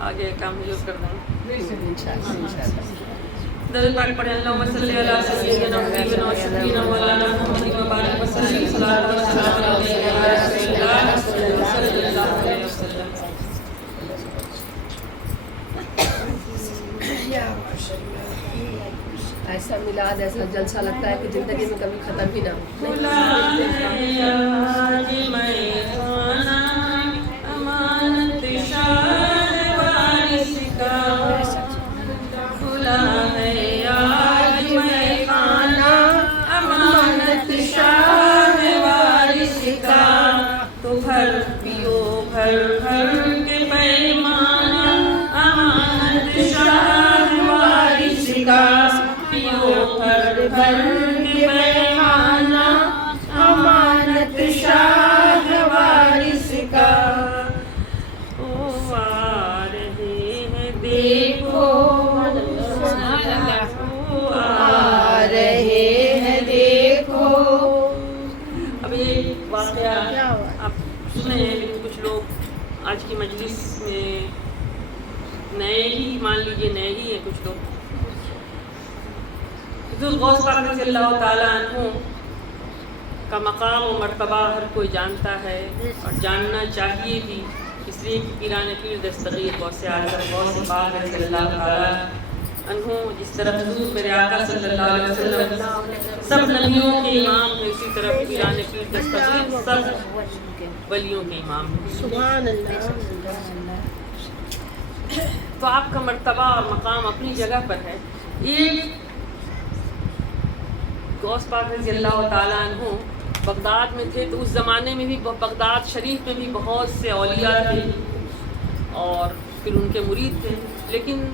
آگے کام یوز کر دیں. درود پاک پڑھیں. اللہم صلی علی سیدنا و حبیبنا و شفیعنا و مولانا محمد و بارک وسلم. صلاۃ و سلام علی رسول اللہ صلی اللہ علیہ وسلم. ایسا میلاد، ایسا جلسہ لگتا ہے کہ زندگی میں کبھی ختم ہی نہ ہو. امانت شاہ وارث کا، کھلا ہے آج میں خانہ امانت شاہ وارث کا. تو بھر پیو بھر بھر کے پیمانہ امانت شاہ وارث کا. بھر بھر کے پیمانہ امانت شاہ وارث کا. او آ رہے ہیں دیکھو، او آ رہے ہیں دیکھو. اب یہ واقعہ آپ سنے ہیں، لیکن کچھ لوگ آج کی مجلس میں نئے ہی مان لیجیے، نئے ہی ہیں کچھ لوگ. حضور غوث پاک رضی اللہ تعالیٰ عنہ کا مقام و مرتبہ ہر کوئی جانتا ہے اور جاننا چاہیے بھی، اس لیے کہ پیران پیر دستگیر غوث اعظم غوث پاک رضی اللہ تعالیٰ عنہ جس طرح حضور میرے آقا صلی اللہ علیہ وسلم سب نبیوں کے امام ہیں، اسی طرح پیران پیر دستگیر سب ولیوں کے امام ہیں. سبحان اللہ. تو آپ کا مرتبہ اور مقام اپنی جگہ پر ہے. یہ غوث پاک رضی اللہ تعالیٰ عنہ بغداد میں تھے، تو اس زمانے میں بھی بغداد شریف میں بھی بہت سے اولیاء تھے اور پھر ان کے مرید تھے. لیکن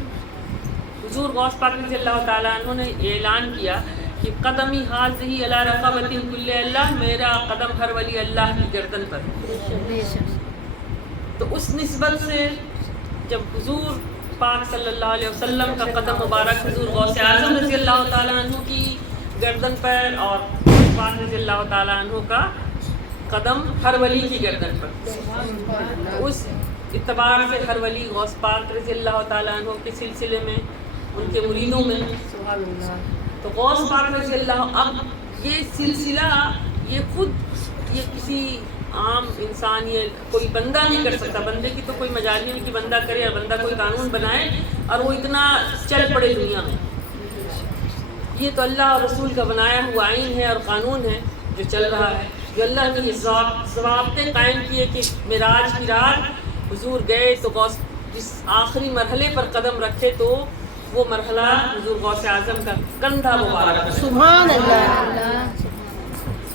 حضور غوث پاک رضی اللہ تعالیٰ عنہ نے اعلان کیا کہ قدمی حاضی علی رقبۃ کل اللہ، میرا قدم ہر ولی اللہ کی گردن پر. تو اس نسبت سے جب حضور پاک صلی اللہ علیہ وسلم کا قدم مبارک حضور غوث اعظم رضی اللہ تعالیٰ عنہ کی گردن پر اور پاک رضی اللہ تعالیٰ عنہ کا قدم ہر ولی کی گردن پر، تو اس اعتبار سے ہر ولی غوث پاک رضی اللہ تعالیٰ عنہ کے سلسلے میں، ان کے مریدوں میں. تو غوث پاک رضی اللہ، اب یہ سلسلہ یہ خود یہ کسی عام انسان یا کوئی بندہ نہیں کر سکتا. بندے کی تو کوئی مجال نہیں کہ بندہ کرے اور بندہ کوئی قانون بنائے اور وہ اتنا چل پڑے دنیا میں. یہ تو اللہ اور رسول کا بنایا ہوا آئین ہے اور قانون ہے جو چل رہا ہے، جو اللہ نے یہ ضوابطے قائم کیے کہ معراج کی رات حضور گئے تو غوث جس آخری مرحلے پر قدم رکھے تو وہ مرحلہ حضور غوث اعظم کا کندھا مبارک. سبحان اللہ.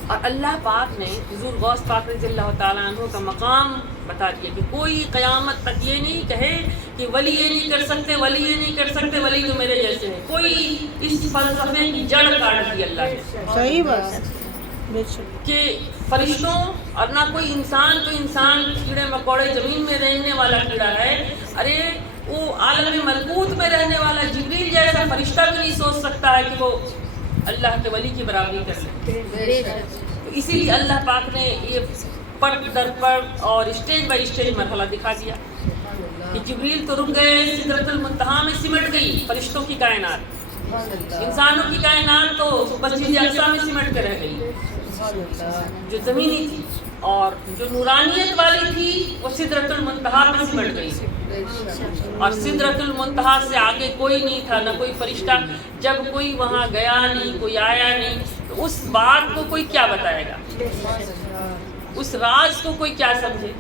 اور اللہ پاک نے حضور غوث پاک رضی اللہ تعالیٰ عنہ کا مقام بتا دیا کہ کوئی قیامت تک یہ نہیں کہے کہ ولی یہ نہیں کر سکتے، ولی یہ نہیں کر سکتے، ولی تو میرے جیسے ہیں. کوئی اس فلسفے کی جڑ کاٹ دی اللہ نے. صحیح بات ہے. کہ فرشتوں اور نہ کوئی انسان، تو انسان کیڑے مکوڑے زمین میں رہنے والا کیڑا ہے، ارے وہ عالم ملکوت میں رہنے والا جبریل جیسا فرشتہ بھی نہیں سوچ سکتا ہے کہ وہ اللہ کے ولی کی برابری کر لے. تو اسی لیے اللہ پاک نے یہ پرت در پرت اور اسٹیج بائی اسٹیج مرحلہ دکھا دیا کہ جبریل تو رک گئے سدرۃ المنتہا میں، سمٹ گئی فرشتوں کی کائنات. انسانوں کی کائنات تو مسجد اقصی میں سمٹ کے رہ گئی جو زمینی تھی، اور جو نورانیت والی تھی وہ سدرۃ المنتہا میں سمٹ گئی. اور سدرۃ المنتہا سے آگے کوئی نہیں تھا، نہ کوئی فرشتہ. جب کوئی وہاں گیا نہیں، کوئی آیا نہیں، تو اس بات کو کوئی کیا بتائے گا، اس راز کو کوئی کیا سمجھے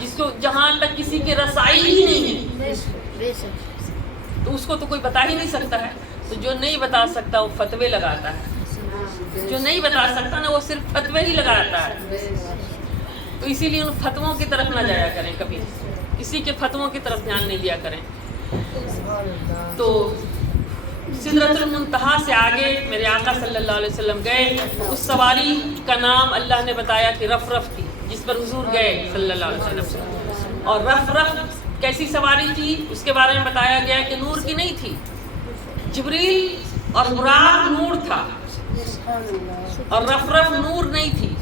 جس کو جہاں تک کسی کے رسائی ہی نہیں ہے، تو اس کو تو کوئی بتا ہی نہیں سکتا ہے. تو جو نہیں بتا سکتا وہ فتوے لگاتا ہے، جو نہیں بتا سکتا نا وہ صرف فتوے ہی لگاتا ہے. تو اسی لیے ان فتووں کی طرف نہ جایا کریں، کبھی کسی کے فتووں کی طرف دھیان نہیں دیا کریں. تو سدرۃ المنتہا سے آگے میرے آقا صلی اللہ علیہ وسلم گئے. اس سواری کا نام اللہ نے بتایا کہ رف رف تھی، جس پر حضور گئے صلی اللہ علیہ وسلم. اور رف رف کیسی سواری تھی اس کے بارے میں بتایا گیا کہ نور کی نہیں تھی. جبریل اور براق نور تھا، اور رف رف نور نہیں تھی.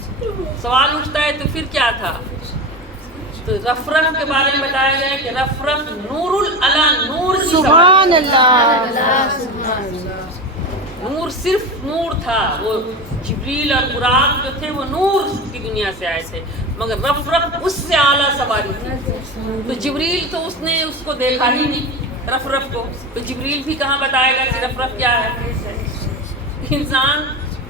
سوال اٹھتا ہے تو پھر کیا تھا؟ تو رف رف کے بارے میں بتایا گیا کہ رف رف نور العلا، نور کی سبحان سواری. اللہ. نور صرف نور تھا. وہ جبریل اور براق جو تھے وہ نور کی دنیا سے آئے تھے، مگر رف رف اس سے اعلیٰ سواری تھی. تو جبریل تو اس نے اس کو دیکھا ہی نہیں رف رف کو، تو جبریل بھی کہاں بتائے گا کہ رف رف کیا ہے. انسان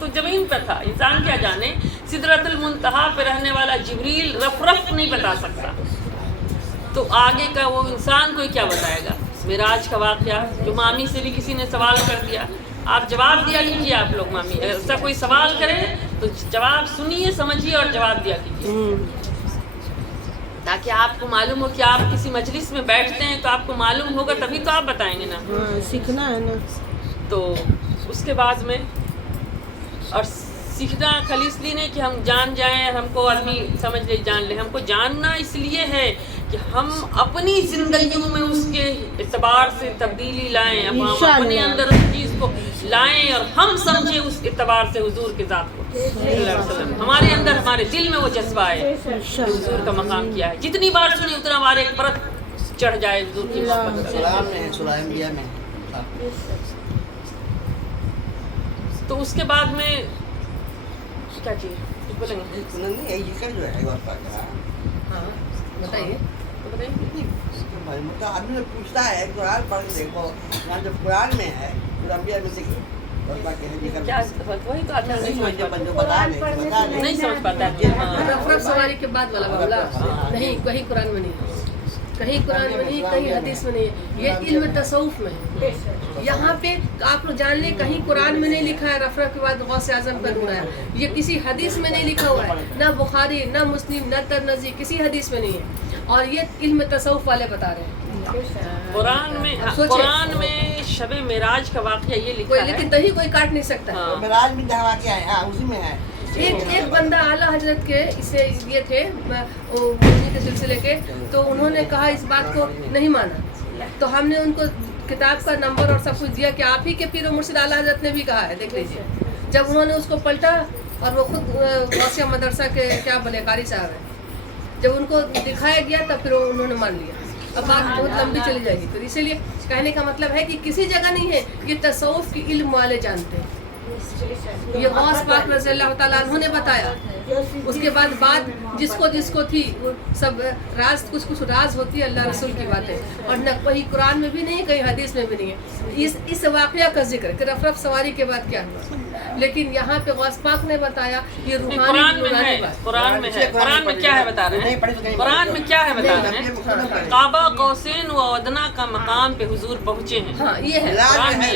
تو زمین پر تھا، انسان کیا جانے. سدرۃ المنتہا پہ رہنے والا جبریل رف رف نہیں بتا سکتا، تو آگے کا وہ انسان کوئی کیا بتائے گا. معراج کا واقعہ جو مامی سے بھی کسی نے سوال کر دیا، آپ جواب دیا کیجیے. آپ لوگ مامی ایسا کوئی سوال کرے تو جواب سنیے، سمجھیے اور جواب دیا کیجیے، تاکہ آپ کو معلوم ہو کہ آپ کسی مجلس میں بیٹھتے ہیں تو آپ کو معلوم ہوگا، تبھی تو آپ بتائیں گے نا. سیکھنا ہے نا. تو اس کے بعد میں اور سیکھنا خالی اس لیے نہیں کہ ہم جان جائیں، ہم کو آدمی سمجھ لے جان لے. ہم کو جاننا اس لیے ہے کہ ہم اپنی زندگیوں میں اس کے اعتبار سے تبدیلی لائیں، ہم اپنے اندر اس چیز کو لائیں اور ہم سمجھیں اس اعتبار سے حضور کے ذات کو صلی اللہ علیہ وسلم. ہمارے اندر، ہمارے دل میں وہ جذبہ ہے حضور کا مقام کیا ہے. جتنی بار سنیں اتنا بار ایک پرت چڑھ جائے حضور کی محبت میں. تو اس کے بعد میں کیا چیز بولیں گے؟ ہاں بتائیے. آدمی پوچھتا ہے قرآن پڑھ کے دیکھو، یہاں جب قرآن میں ہے انبیاء میں سے کیا وہی تو آدمی نہیں سمجھ پاتا ہے. رف رف سواری کے بعد والا معاملہ نہیں، کہیں قرآن میں نہیں، کہیں قرآن میں نہیں، کہیں حدیث میں نہیں. یہ علم تصوف میں ہے. یہاں پہ آپ لوگ جان لیں کہیں قرآن میں نہیں لکھا ہے رف رف کے بعد غوث اعظم کا نور ہے. یہ کسی حدیث میں نہیں لکھا ہوا ہے، نہ بخاری نہ مسلم نہ ترمذی، کسی حدیث میں نہیں ہے. اور یہ علم تصوف والے بتا رہے ہیں. قرآن میں شب معراج کا واقعہ یہ لکھا ہے، لیکن دہی کوئی کاٹ نہیں سکتا ہے. معراج میں جہاں کیا ہے اسی میں ہے. ایک بندہ اعلیٰ حضرت کے اسے یہ تھے موضوع کے سلسلے کے، تو انہوں نے کہا اس بات کو نہیں مانا. تو ہم نے ان کو کتاب کا نمبر اور سب کچھ دیا کہ آپ ہی کے پیر و مرشد اعلیٰ حضرت نے بھی کہا ہے، دیکھ لیجیے. جب انہوں نے اس کو پلٹا، اور وہ خود غوثیہ مدرسہ کے کیا بولے قاری صاحب ہیں، جب ان کو دکھایا گیا تب پھر انہوں نے مان لیا. اب بات بہت لمبی چلی جائے گی. پھر اسی لیے کہنے کا مطلب ہے کہ کسی جگہ نہیں ہے، یہ تصوف کی علم والے جانتے ہیں. یہ غوث پاک رضی اللہ تعالیٰ عنہ نے بتایا. اس کے بعد جس کو تھی وہ سب راز، کچھ راز ہوتی ہے اللہ رسول کی باتیں، اور نہ کہیں قرآن میں بھی نہیں، کہیں حدیث میں بھی نہیں ہے. اس واقعہ کا ذکر کہ رف رف سواری کے بعد کیا ہوا، لیکن یہاں پہ غوث پاک نے بتایا یہ قرآن میں ہے. قرآن میں کیا ہے بتا رہے ہیں؟ قرآن میں کیا ہے بتا رہے ہیں؟ قاب قوسین و ادنیٰ کا مقام پہ حضور پہنچے ہیں. ہاں یہ ہے قرآن میں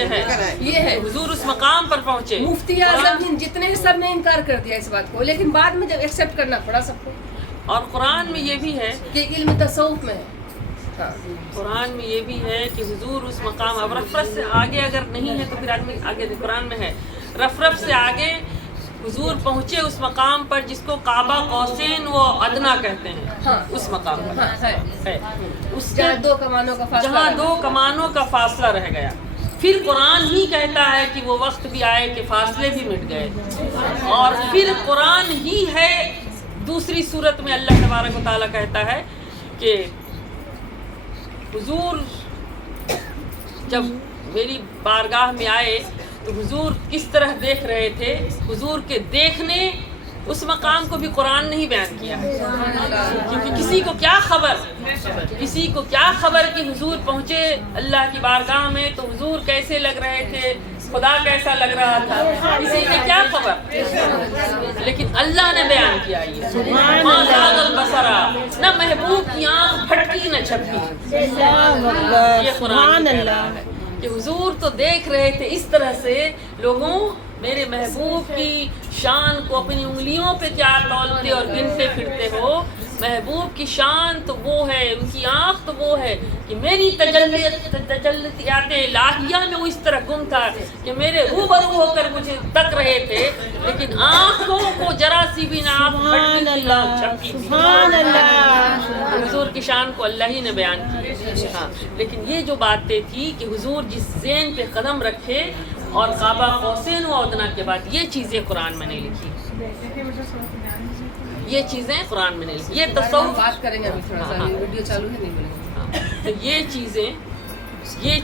یہ ہے حضور اس مقام پر پہنچے. مفتی اعظم جتنے سب نے انکار کر دیا اس بات کو، لیکن بعد میں جب ایکسیپٹ کرنا پڑا سب کو. اور قرآن میں یہ بھی ہے کہ علم تصوف میں ہے. قرآن میں یہ بھی ہے کہ حضور اس مقام، اب رف رف سے آگے اگر نہیں ہے تو پھر آدمی آگے قرآن میں ہے رف رف سے آگے حضور پہنچے اس مقام پر جس کو کعبہ قوسین و ادنا کہتے ہیں، ہاں اس مقام پر ہاں ہے ہے، اس کے جہاں دو کمانوں کا فاصلہ جہاں ہے۔ دو کمانوں کا فاصلہ رہ گیا۔ پھر قرآن ہی کہتا ہے کہ وہ وقت بھی آئے کہ فاصلے بھی مٹ گئے، اور پھر قرآن ہی ہے دوسری صورت میں اللہ تبارک و تعالیٰ کہتا ہے کہ حضور جب میری بارگاہ میں آئے تو حضور کس طرح دیکھ رہے تھے، حضور کے دیکھنے اس مقام کو بھی قرآن نے ہی بیان کیا ہے، کیونکہ کسی کو کیا خبر کہ حضور پہنچے اللہ کی بارگاہ میں تو حضور کیسے لگ رہے تھے، خدا کیسا لگ رہا تھا، کسی نے کیا خبر، لیکن اللہ نے بیان کیا یہ ما زاغ البصر، نہ محبوب کی آنکھ پھٹکی نہ چھپکی، یہ قرآن کہہ رہا ہے کہ حضور تو دیکھ رہے تھے اس طرح سے، لوگوں میرے محبوب کی شان کو اپنی انگلیوں پہ کیا تولتے اور گنتے پھرتے ہو، محبوب کی شان تو وہ ہے، ان کی آنکھ تو وہ ہے کہ میری تجلیات الہیہ میں وہ اس طرح گم تھا کہ میرے روبرو ہو کر مجھے تک رہے تھے، لیکن آنکھوں کو ذرا سی بھی نہ چھپکی تھی۔ حضور کی شان کو اللہ ہی نے بیان کی۔ ہاں لیکن یہ جو باتیں تھی کہ حضور جس ذہن پہ قدم رکھے اور کعبہ قوسین و ادنا کے بعد، یہ چیزیں قرآن میں نہیں لکھی، یہ چیزیں قرآن میں نہیں لکھی، یہ تصوف بات کریں گے ابھی تھوڑا سا، ویڈیو چالو ہے نہیں بولیں گے۔ تو یہ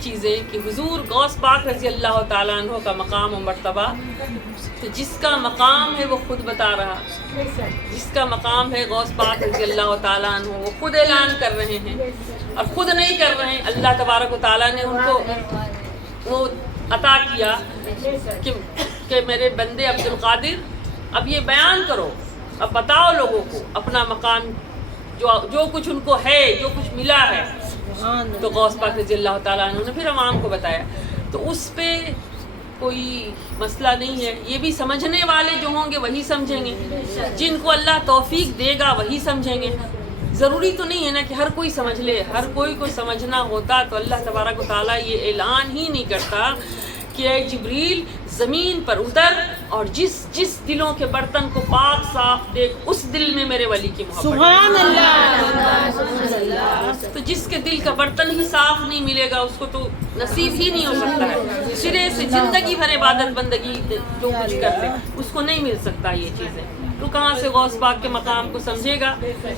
چیزیں کہ حضور غوث پاک رضی اللہ تعالیٰ عنہ کا مقام و مرتبہ، تو جس کا مقام ہے وہ خود بتا رہا، جس کا مقام ہے غوث پاک رضی اللہ تعالیٰ عنہ، وہ خود اعلان کر رہے ہیں، اور خود نہیں کر رہے ہیں، اللہ تبارک و تعالیٰ نے ان کو وہ عطا کیا کہ میرے بندے عبد القادر اب یہ بیان کرو، اب بتاؤ لوگوں کو اپنا مقام، جو کچھ ان کو ہے، جو کچھ ملا ہے، تو غوث پاک رضی اللہ تعالیٰ عنہ نے پھر عوام کو بتایا، تو اس پہ کوئی مسئلہ نہیں ہے، یہ بھی سمجھنے والے جو ہوں گے وہی سمجھیں گے، جن کو اللہ توفیق دے گا وہی سمجھیں گے، ضروری تو نہیں ہے نا کہ ہر کوئی سمجھ لے، ہر کوئی کو سمجھنا ہوتا تو اللہ تبارک و تعالیٰ یہ اعلان ہی نہیں کرتا کہ اے جبریل زمین پر اتر اور جس دلوں کے برتن کو پاک صاف دیکھ، اس دل میں میرے ولی کی محبت، سبحان اللہ۔ تو جس کے دل کا برتن ہی صاف نہیں ملے گا اس کو تو نصیب ہی نہیں ہو سکتا ہے، سرے سے زندگی بھر عبادت بندگی جو کچھ کرتے اس کو نہیں مل سکتا یہ چیزیں، تو کہاں سے غوث پاک کے مقام کو سمجھے گا،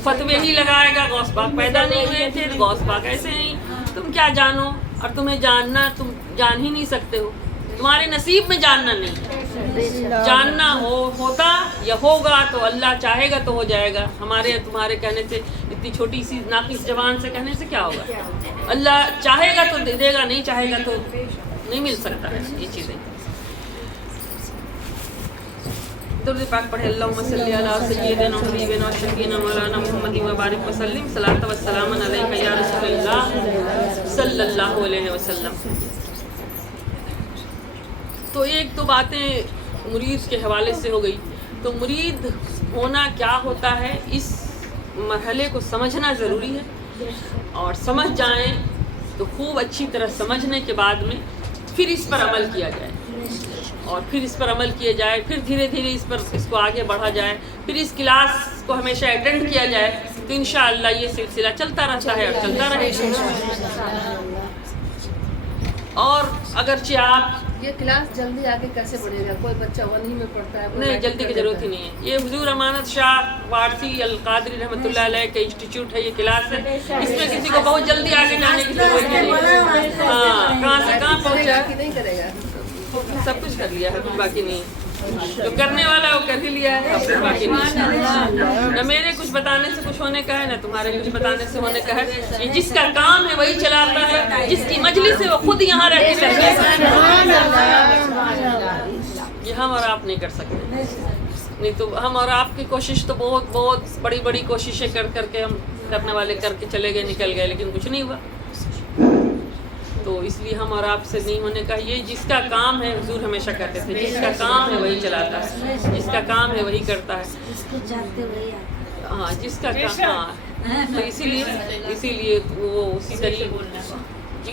فتوے ہی لگائے گا، غوث پاک پیدا نہیں ہوئے تھے، غوث پاک ایسے نہیں، تم کیا جانو، اور تمہیں جاننا تم جان ہی نہیں سکتے ہو، تمہارے نصیب میں جاننا نہیں، جاننا ہوتا یا ہوگا تو اللہ چاہے گا تو ہو جائے گا، ہمارے تمہارے کہنے سے، اتنی چھوٹی سی ناقص زبان سے کہنے سے کیا ہوگا، اللہ چاہے گا تو دے گا، نہیں چاہے گا تو نہیں مل سکتا ہے یہ چیزیں۔ درود پاک پڑھے، اللہم صلی علی سیدنا و حبیبنا و شفیعنا مولانا محمد و بارک وسلم، صلاۃ و سلام علیک یا رسول اللہ صلی اللہ علیہ وسلم۔ تو ایک تو باتیں مرید کے حوالے سے ہو گئی، تو مرید ہونا کیا ہوتا ہے اس مرحلے کو سمجھنا ضروری ہے، اور سمجھ جائیں تو خوب اچھی طرح سمجھنے کے بعد میں پھر اس پر عمل کیا جائے، اور پھر اس پر عمل کیا جائے، پھر دھیرے دھیرے اس کو آگے بڑھا جائے، پھر اس کلاس کو ہمیشہ اٹینڈ کیا جائے، تو انشاءاللہ یہ سلسلہ چلتا رہتا ہے اور چلتا رہے گا۔ اور اگرچہ آپ یہ کلاس جلدی آگے کیسے بڑھے گا؟ کوئی بچہ 1 ہی میں پڑھتا ہے، نہیں، جلدی کی ضرورت ہی نہیں ہے، یہ حضور امانت شاہ وارثی القادری رحمۃ اللہ علیہ کا انسٹیٹیوٹ ہے، یہ کلاس ہے، اس میں کسی کو بہت جلدی آگے جانے کی ضرورت نہیں ہے، ہاں کہاں سے کہاں پہنچا، کہ نہیں کرے گا، سب کچھ کر لیا ہے، کچھ باقی نہیں ہے، جو کرنے والا ہے وہ کر ہی لیا ہے، اب کچھ باقی نہیں ہے، نہ میرے کچھ بتانے سے کچھ ہونے کا ہے، نہ تمہارے کچھ بتانے سے ہونے کا ہے، یہ جس کا کام ہے وہی چلاتا ہے، جس کی مجلس ہے وہ خود یہاں رہ کے چلے، یہ ہم اور آپ نہیں کر سکتے، نہیں تو ہم اور آپ کی کوشش تو بہت بہت بڑی بڑی کوششیں کر کے ہم کرنے والے کر کے چلے گئے، نکل گئے، لیکن کچھ نہیں ہوا، تو اس لیے ہم اور آپ سے نہیں ہونے کا، یہ جس کا کام ہے، حضور ہمیشہ کہتے تھے جس کا کام ہے وہی چلاتا ہے، جس کا کام ہے وہی کرتا ہے، ہاں جس کا کام، ہاں تو اسی لیے وہ اسی طریقے جی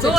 2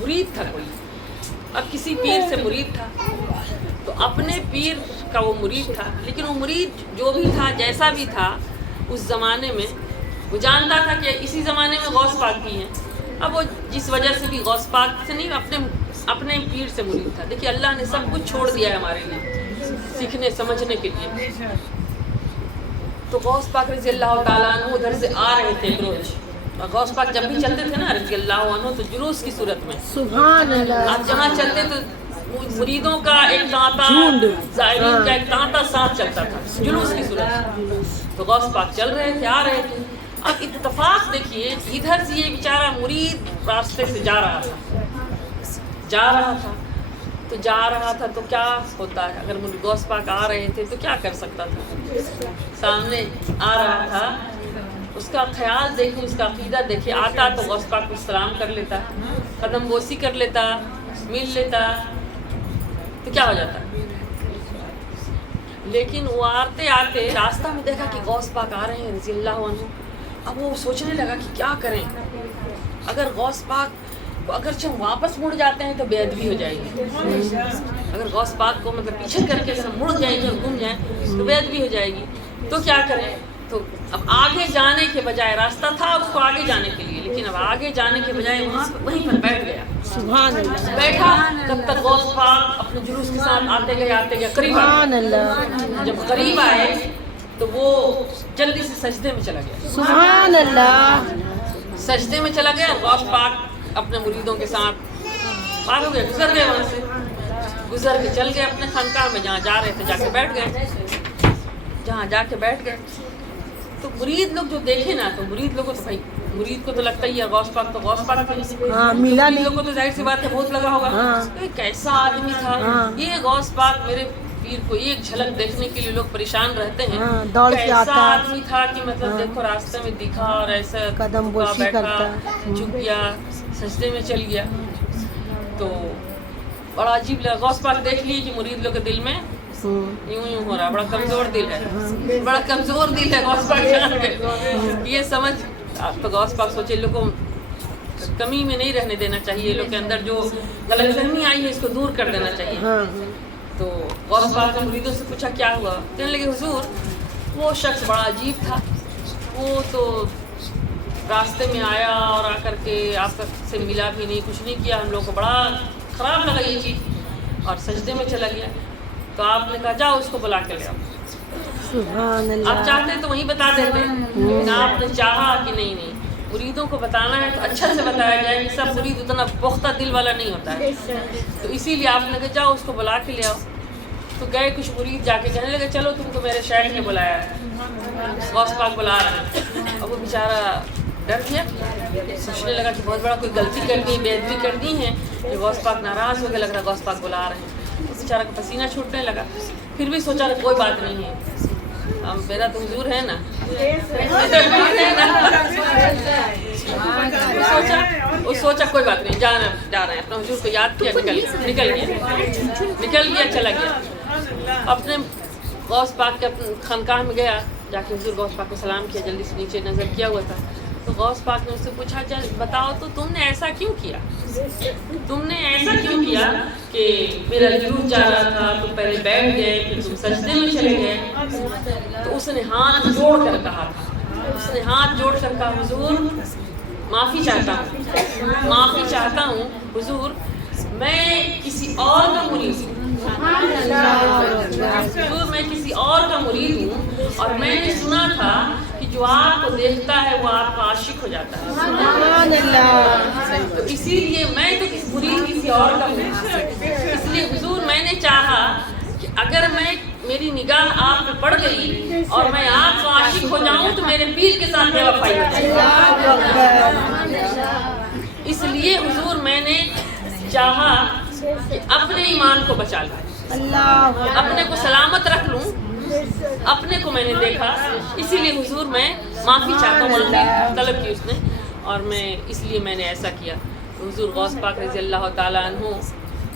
مرید تھا کوئی، اب کسی پیر سے مرید تھا، تو اپنے پیر کا وہ مرید تھا، لیکن وہ مرید جو بھی تھا جیسا بھی تھا اس زمانے میں وہ جانتا تھا کہ اسی زمانے میں غوث پاک بھی ہیں. اب وہ جس وجہ سے بھی غوث پاک سے نہیں اپنے پیر سے مرید تھا. دیکھیے اللہ نے سب کچھ چھوڑ دیا ہے ہمارے لیے سیکھنے سمجھنے کے لیے. تو غوث پاک رضی اللہ تعالیٰ عنہ ادھر سے آ رہے تھے ایک روز، اور غوث پاک جب بھی چلتے تھے نا رضی اللہ عنہ تو جلوس کی صورت میں، سبحان اللہ. آپ جہاں چلتے تو مریدوں کا ایک تانتا زائرین کا ایک تانتا ساتھ چلتا تھا جلوس کی صورت میں. تو غوث پاک چل رہے تھے آ رہے تھے. اب اتفاق دیکھیے ادھر سے یہ بیچارہ مرید راستے سے جا رہا تھا تو کیا ہوتا ہے اگر غوث پاک آ رہے تھے تو کیا کر سکتا تھا؟ سامنے آ رہا تھا، اس کا خیال دیکھیں، اس کا عقیدہ دیکھیں. آتا تو غوث پاک کو سلام کر لیتا، قدم بوسی کر لیتا، مل لیتا تو کیا ہو جاتا. لیکن وہ آتے آتے راستہ میں دیکھا کہ غوث پاک آ رہے ہیں رضی اللہ عنہ. اب وہ سوچنے لگا کہ کیا کریں، اگر غوث پاک کو اگرچہ واپس مڑ جاتے ہیں تو بے ادبی ہو جائے گی، اگر غوث پاک کو مطلب پیچھے کر کے مڑ جائیں گے اور گم جائیں تو بے ادبی ہو جائے گی. تو کیا کریں؟ تو اب آگے جانے کے بجائے، راستہ تھا اس کو آگے جانے کے لیے، لیکن اب آگے جانے کے بجائے وہیں پر بیٹھ گیا. سبحان اللہ. بیٹھا تب تک غوث پاک اپنے جلوس کے ساتھ آتے گئے قریب سبحان آئے. اللہ. جب قریب آئے تو وہ جلدی سے سجدے میں چلا گیا. سبحان اللہ. سجدے میں چلا گیا. غوث پاک اپنے مریدوں کے ساتھ پار ہو گئے، گزر گئے وہاں سے، گزر کے چل گئے اپنے خانقاہ میں جہاں جا رہے تھے. جا کے بیٹھ گئے تو مرید لوگ جو دیکھے نا، تو مرید لوگوں تو بھائی مرید کو تو لگتا ہی ہے غوث پاک تو غوث پاک تھے. ہاں ملا مرید نہیں. لوگوں کو تو ظاہر سی بات ہے بہت لگا ہوگا یہ کیسا آدمی تھا، یہ غوث پاک میرے پیر کو ایک جھلک دیکھنے کے لیے لوگ پریشان رہتے ہیں. دوڑ کے کیسا آتا آدمی تھا کہ مطلب دیکھو راستے میں دکھا اور ایسا قدم بوسی بیٹھا، کرتا. جھک گیا، سجدے میں چل گیا. تو بڑا عجیب لگا. غوث پاک دیکھ لیے کہ مرید لوگ کے دل میں یوں ہو رہا، بڑا کمزور دل ہے، بڑا کمزور دل ہے غوث پاک جان میں. یہ سمجھ تو غوث پاک سوچے لوگوں کو کمی میں نہیں رہنے دینا چاہیے، لوگ کے اندر جو غلط فہمی آئی ہے اس کو دور کر دینا چاہیے. تو غوث پاک نے مریدوں سے پوچھا کیا ہوا. کہنے لگے حضور وہ شخص بڑا عجیب تھا، وہ تو راستے میں آیا اور آ کر کے آپ سے ملا بھی نہیں، کچھ نہیں کیا، ہم لوگ کو بڑا خراب لگا یہ چیز اور سجدے میں چلا گیا. تو آپ نے کہا جاؤ اس کو بلا کے لے آؤ. سبحان آپ اللہ. چاہتے تو وہیں بتا دیتے، لیکن آپ نے چاہا کہ نہیں مریدوں کو بتانا ہے تو اچھا سے بتایا جائے کہ سب مرید اتنا پختہ دل والا نہیں ہوتا ہے. تو اسی لیے آپ نے کہا جاؤ اس کو بلا کے لے آؤ. تو گئے کچھ مرید جا کے کہنے لگے چلو تم کو میرے شیخ نے بلایا ہے، غوث پاک بلا رہے ہیں. اب وہ بیچارہ ڈر گیا، سوچنے لگا کہ بہت بڑا کوئی غلطی کر دی، بے ادبی کر دی ہے، کہ غوث پاک ناراض ہو کے لگ رہا غوث پاک بلا رہے ہیں. بیچارہ کا پسینہ چھوٹنے لگا. پھر بھی سوچا کوئی بات نہیں ہے، میرا تو حضور ہے نا. سوچا کوئی بات نہیں، جا رہے ہیں. اپنا حضور کو یاد کیا، نکل گیا چلا گیا. اپنے غوث پاک کے اپنے خانقاہ میں گیا، جا کے حضور غوث پاک کو سلام کیا، جلدی سے نیچے نظر کیا ہوا تھا. تو غوث پاک نے اس سے پوچھا بتاؤ تو تم نے ایسا کیوں کیا، کہ میرا جلوس جا رہا تھا تو پہلے بیٹھ گئے پھر تم سجدے میں چلے گئے. تو اس نے ہاتھ جوڑ کر کہا حضور معافی چاہتا ہوں حضور، میں کسی اور کا مرید ہوں، حضور میں کسی اور کا مرید ہوں، اور میں نے سنا تھا کہ جو آپ کو دیکھتا ہے وہ آپ کا عاشق ہو جاتا ہے. سبحان اللہ. تو اسی لیے میں تو مرید کسی اور کا ہوں، اس لیے حضور میں نے چاہا کہ اگر میری نگاہ آپ پہ پڑ گئی اور میں آپ کا عاشق ہو جاؤں تو میرے پیر کے ساتھ بے وفائی ہو جائے. اس لیے حضور میں نے چاہا کہ اپنے ایمان کو بچا لوں، اپنے کو سلامت رکھ لوں. اپنے کو میں نے دیکھا، اسی لیے حضور میں معافی چاہتا ہوں، معافی طلب کی اس نے، اور میں اس لیے میں نے ایسا کیا. حضور غوث پاک رضی اللہ تعالیٰ عنہ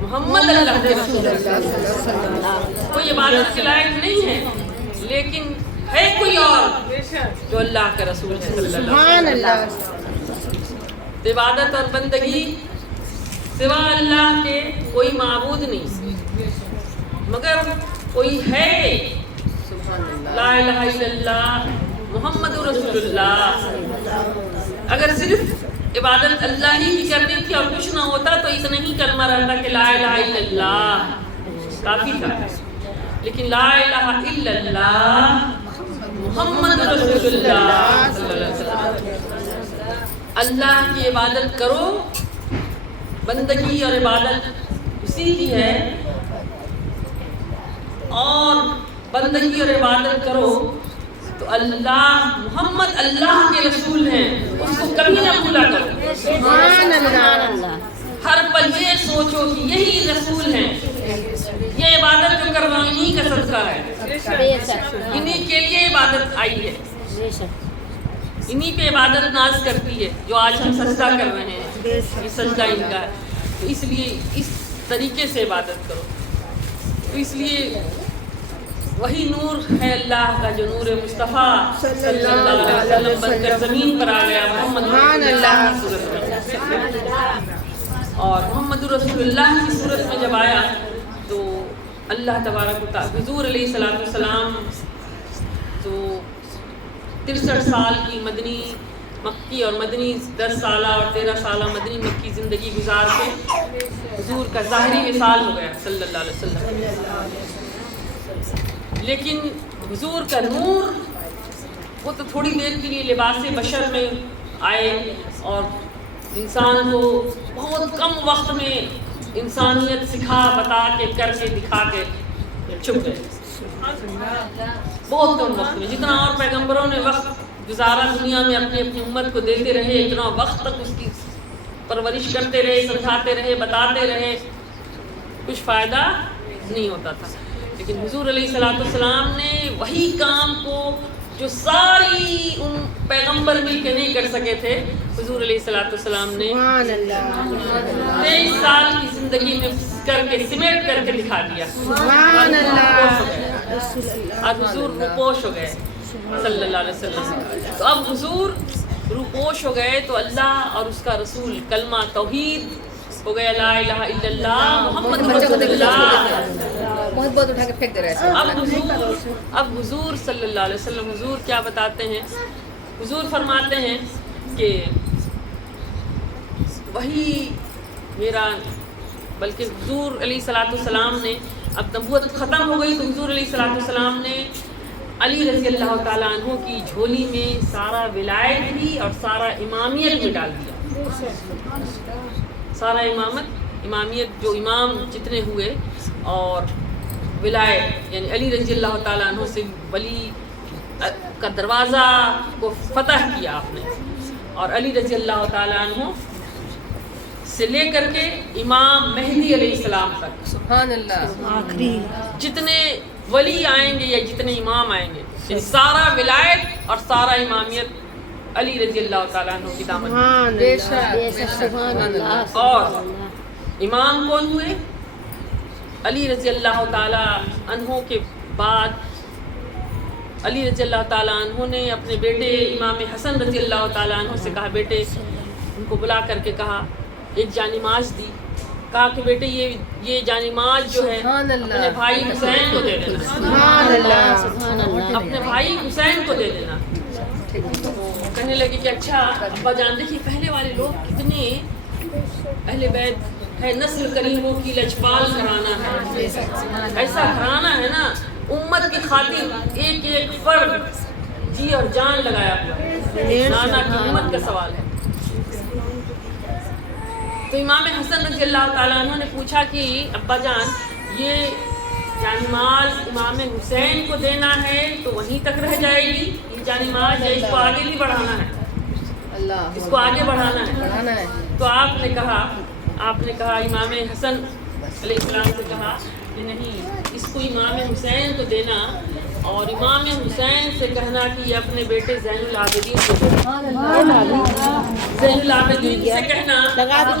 محمد اللہ کے رسول کوئی عبادت کے لائق نہیں ہے، لیکن ہے کوئی اور جو اللہ کا رسول ہے صلی اللہ علیہ وسلم۔ عبادت اور بندگی سوا اللہ کے کوئی معبود نہیں، مگر کوئی ہے لا الہ الا اللہ محمد رسول اللہ۔ اگر صرف عبادت اللہ ہی کی کرنی تھی اور کچھ نہ ہوتا تو اتنا ہی کلمہ رہتا کہ لا الہ الا اللہ کافی تھا، لیکن لا الہ الا اللہ محمد رسول اللہ صلی اللہ علیہ وسلم۔ اللہ کی عبادت کرو، بندگی اور عبادت اسی کی ہے، اور بندگی اور عبادت کرو تو اللہ محمد اللہ کے رسول ہیں، اس کو کبھی نہ بھولا کرو۔ سبحان اللہ۔ ہر پل یہ سوچو کہ یہی رسول ہیں، یہ عبادت جو کر رہا ہوں انہی کا صدقہ ہے، انہی کے لیے عبادت آئی ہے، انہی پہ عبادت ناز کرتی ہے جو آج ہم سجدہ کر رہے ہیں، یہ سجدہ ان کا ہے، تو اس لیے اس طریقے سے عبادت کرو۔ تو اس لیے وہی نور ہے اللہ کا جو نور مصطفیٰ صلی اللہ علیہ وسلم بن کر زمین پر آ گیا محمد رسول اللہ کی صورت میں، اور محمد رسول اللہ کی صورت میں جب آیا تو اللہ تبارک و تعالی حضور علیہ السلام تو 63 سال کی مدنی مکی اور مدنی 10 سالہ اور 13 سالہ مدنی مکی زندگی گزار کے حضور کا ظاہری وصال ہو گیا صلی اللہ علیہ وسلم، لیکن حضور کا نور وہ تو تھوڑی دیر کے لیے لباس بشر میں آئے اور انسان کو بہت کم وقت میں انسانیت سکھا بتا کے کر کے دکھا کے چھپ گئے، بہت کم وقت میں۔ جتنا اور پیغمبروں نے وقت گزارا دنیا میں اپنی اپنی امت کو دیتے رہے، اتنا وقت تک اس کی پرورش کرتے رہے، سمجھاتے رہے، بتاتے رہے، کچھ فائدہ نہیں ہوتا تھا۔ لیکن حضور علیہ السلام نے وہی کام کو جو ساری ان پیغمبر مل کے نہیں کر سکے تھے، حضور علیہ السلام نے 23 سال کی زندگی میں کر کے سمیٹ کر کے دکھا دیا، اب حضور روپوش ہو گئے صلی اللہ علیہ وسلم۔ تو اب حضور روپوش ہو گئے تو اللہ اور اس کا رسول کلمہ توحید ہو گیا، لا الہ الا اللہ محمد رسول اللہ۔ بہت بہت اٹھا کے پھینک دے رہے ہیں۔ اب حضور صلی اللہ علیہ وسلم حضور کیا بتاتے ہیں؟ حضور فرماتے ہیں کہ وہی میرا، بلکہ حضور علیہ السلام نے اب نبوت ختم ہو گئی تو حضور علیہ السلام نے علی رضی اللہ تعالیٰ عنہ کی جھولی میں سارا ولایت بھی اور سارا امامیت بھی ڈال دیا، سارا امامیت جو امام جتنے ہوئے اور ولایت یعنی علی رضی اللہ تعالیٰ عنہ سے ولی کا دروازہ کو فتح کیا آپ نے، اور علی رضی اللہ تعالیٰ عنہ سے لے کر کے امام مہدی علیہ السلام تک سبحان اللہ جتنے ولی آئیں گے یا جتنے امام آئیں گے، یعنی سارا ولایت اور سارا امامیت علی رضی اللہ تعالیٰ عنہ کی دامن میں۔ اور امام کون ہوئے؟ علی رضی اللہ تعالیٰ عنہ کے بعد علی رضی اللہ تعالیٰ عنہ نے اپنے بیٹے امام حسن رضی اللہ تعالیٰ عنہ سے کہا، بیٹے ان کو بلا کر کے کہا، ایک جانماز دی، کہا کہ بیٹے یہ جانماز جو ہے اپنے بھائی حسین کو دے دینا، اپنے بھائی حسین کو دے دینا۔ کہنے لگے کہ اچھا ابا جان، دیکھیے پہلے والے لوگ کتنے اہل بیت ہے، نسل کریموں کی لجپال گھرانہ ہے، ایسا گھرانہ ہے نا امت کی خاطر ایک ایک فرد جی اور جان لگایا ہوا، نانا کی امت کا سوال ہے۔ تو امام حسن رضی اللہ تعالیٰ عنہ نے پوچھا کہ ابا جان یہ جانماز امام حسین کو دینا ہے تو وہیں تک رہ جائے گی یہ جانماز، یا اس کو آگے بھی بڑھانا ہے، اس کو آگے بڑھانا ہے؟ تو آپ نے کہا امام حسن علیہ السلام سے کہا کہ نہیں، اس کو امام حسین کو دینا اور امام حسین سے کہنا کہ یہ اپنے بیٹے زین العابدین کو زین العابدین سے کہنا، ان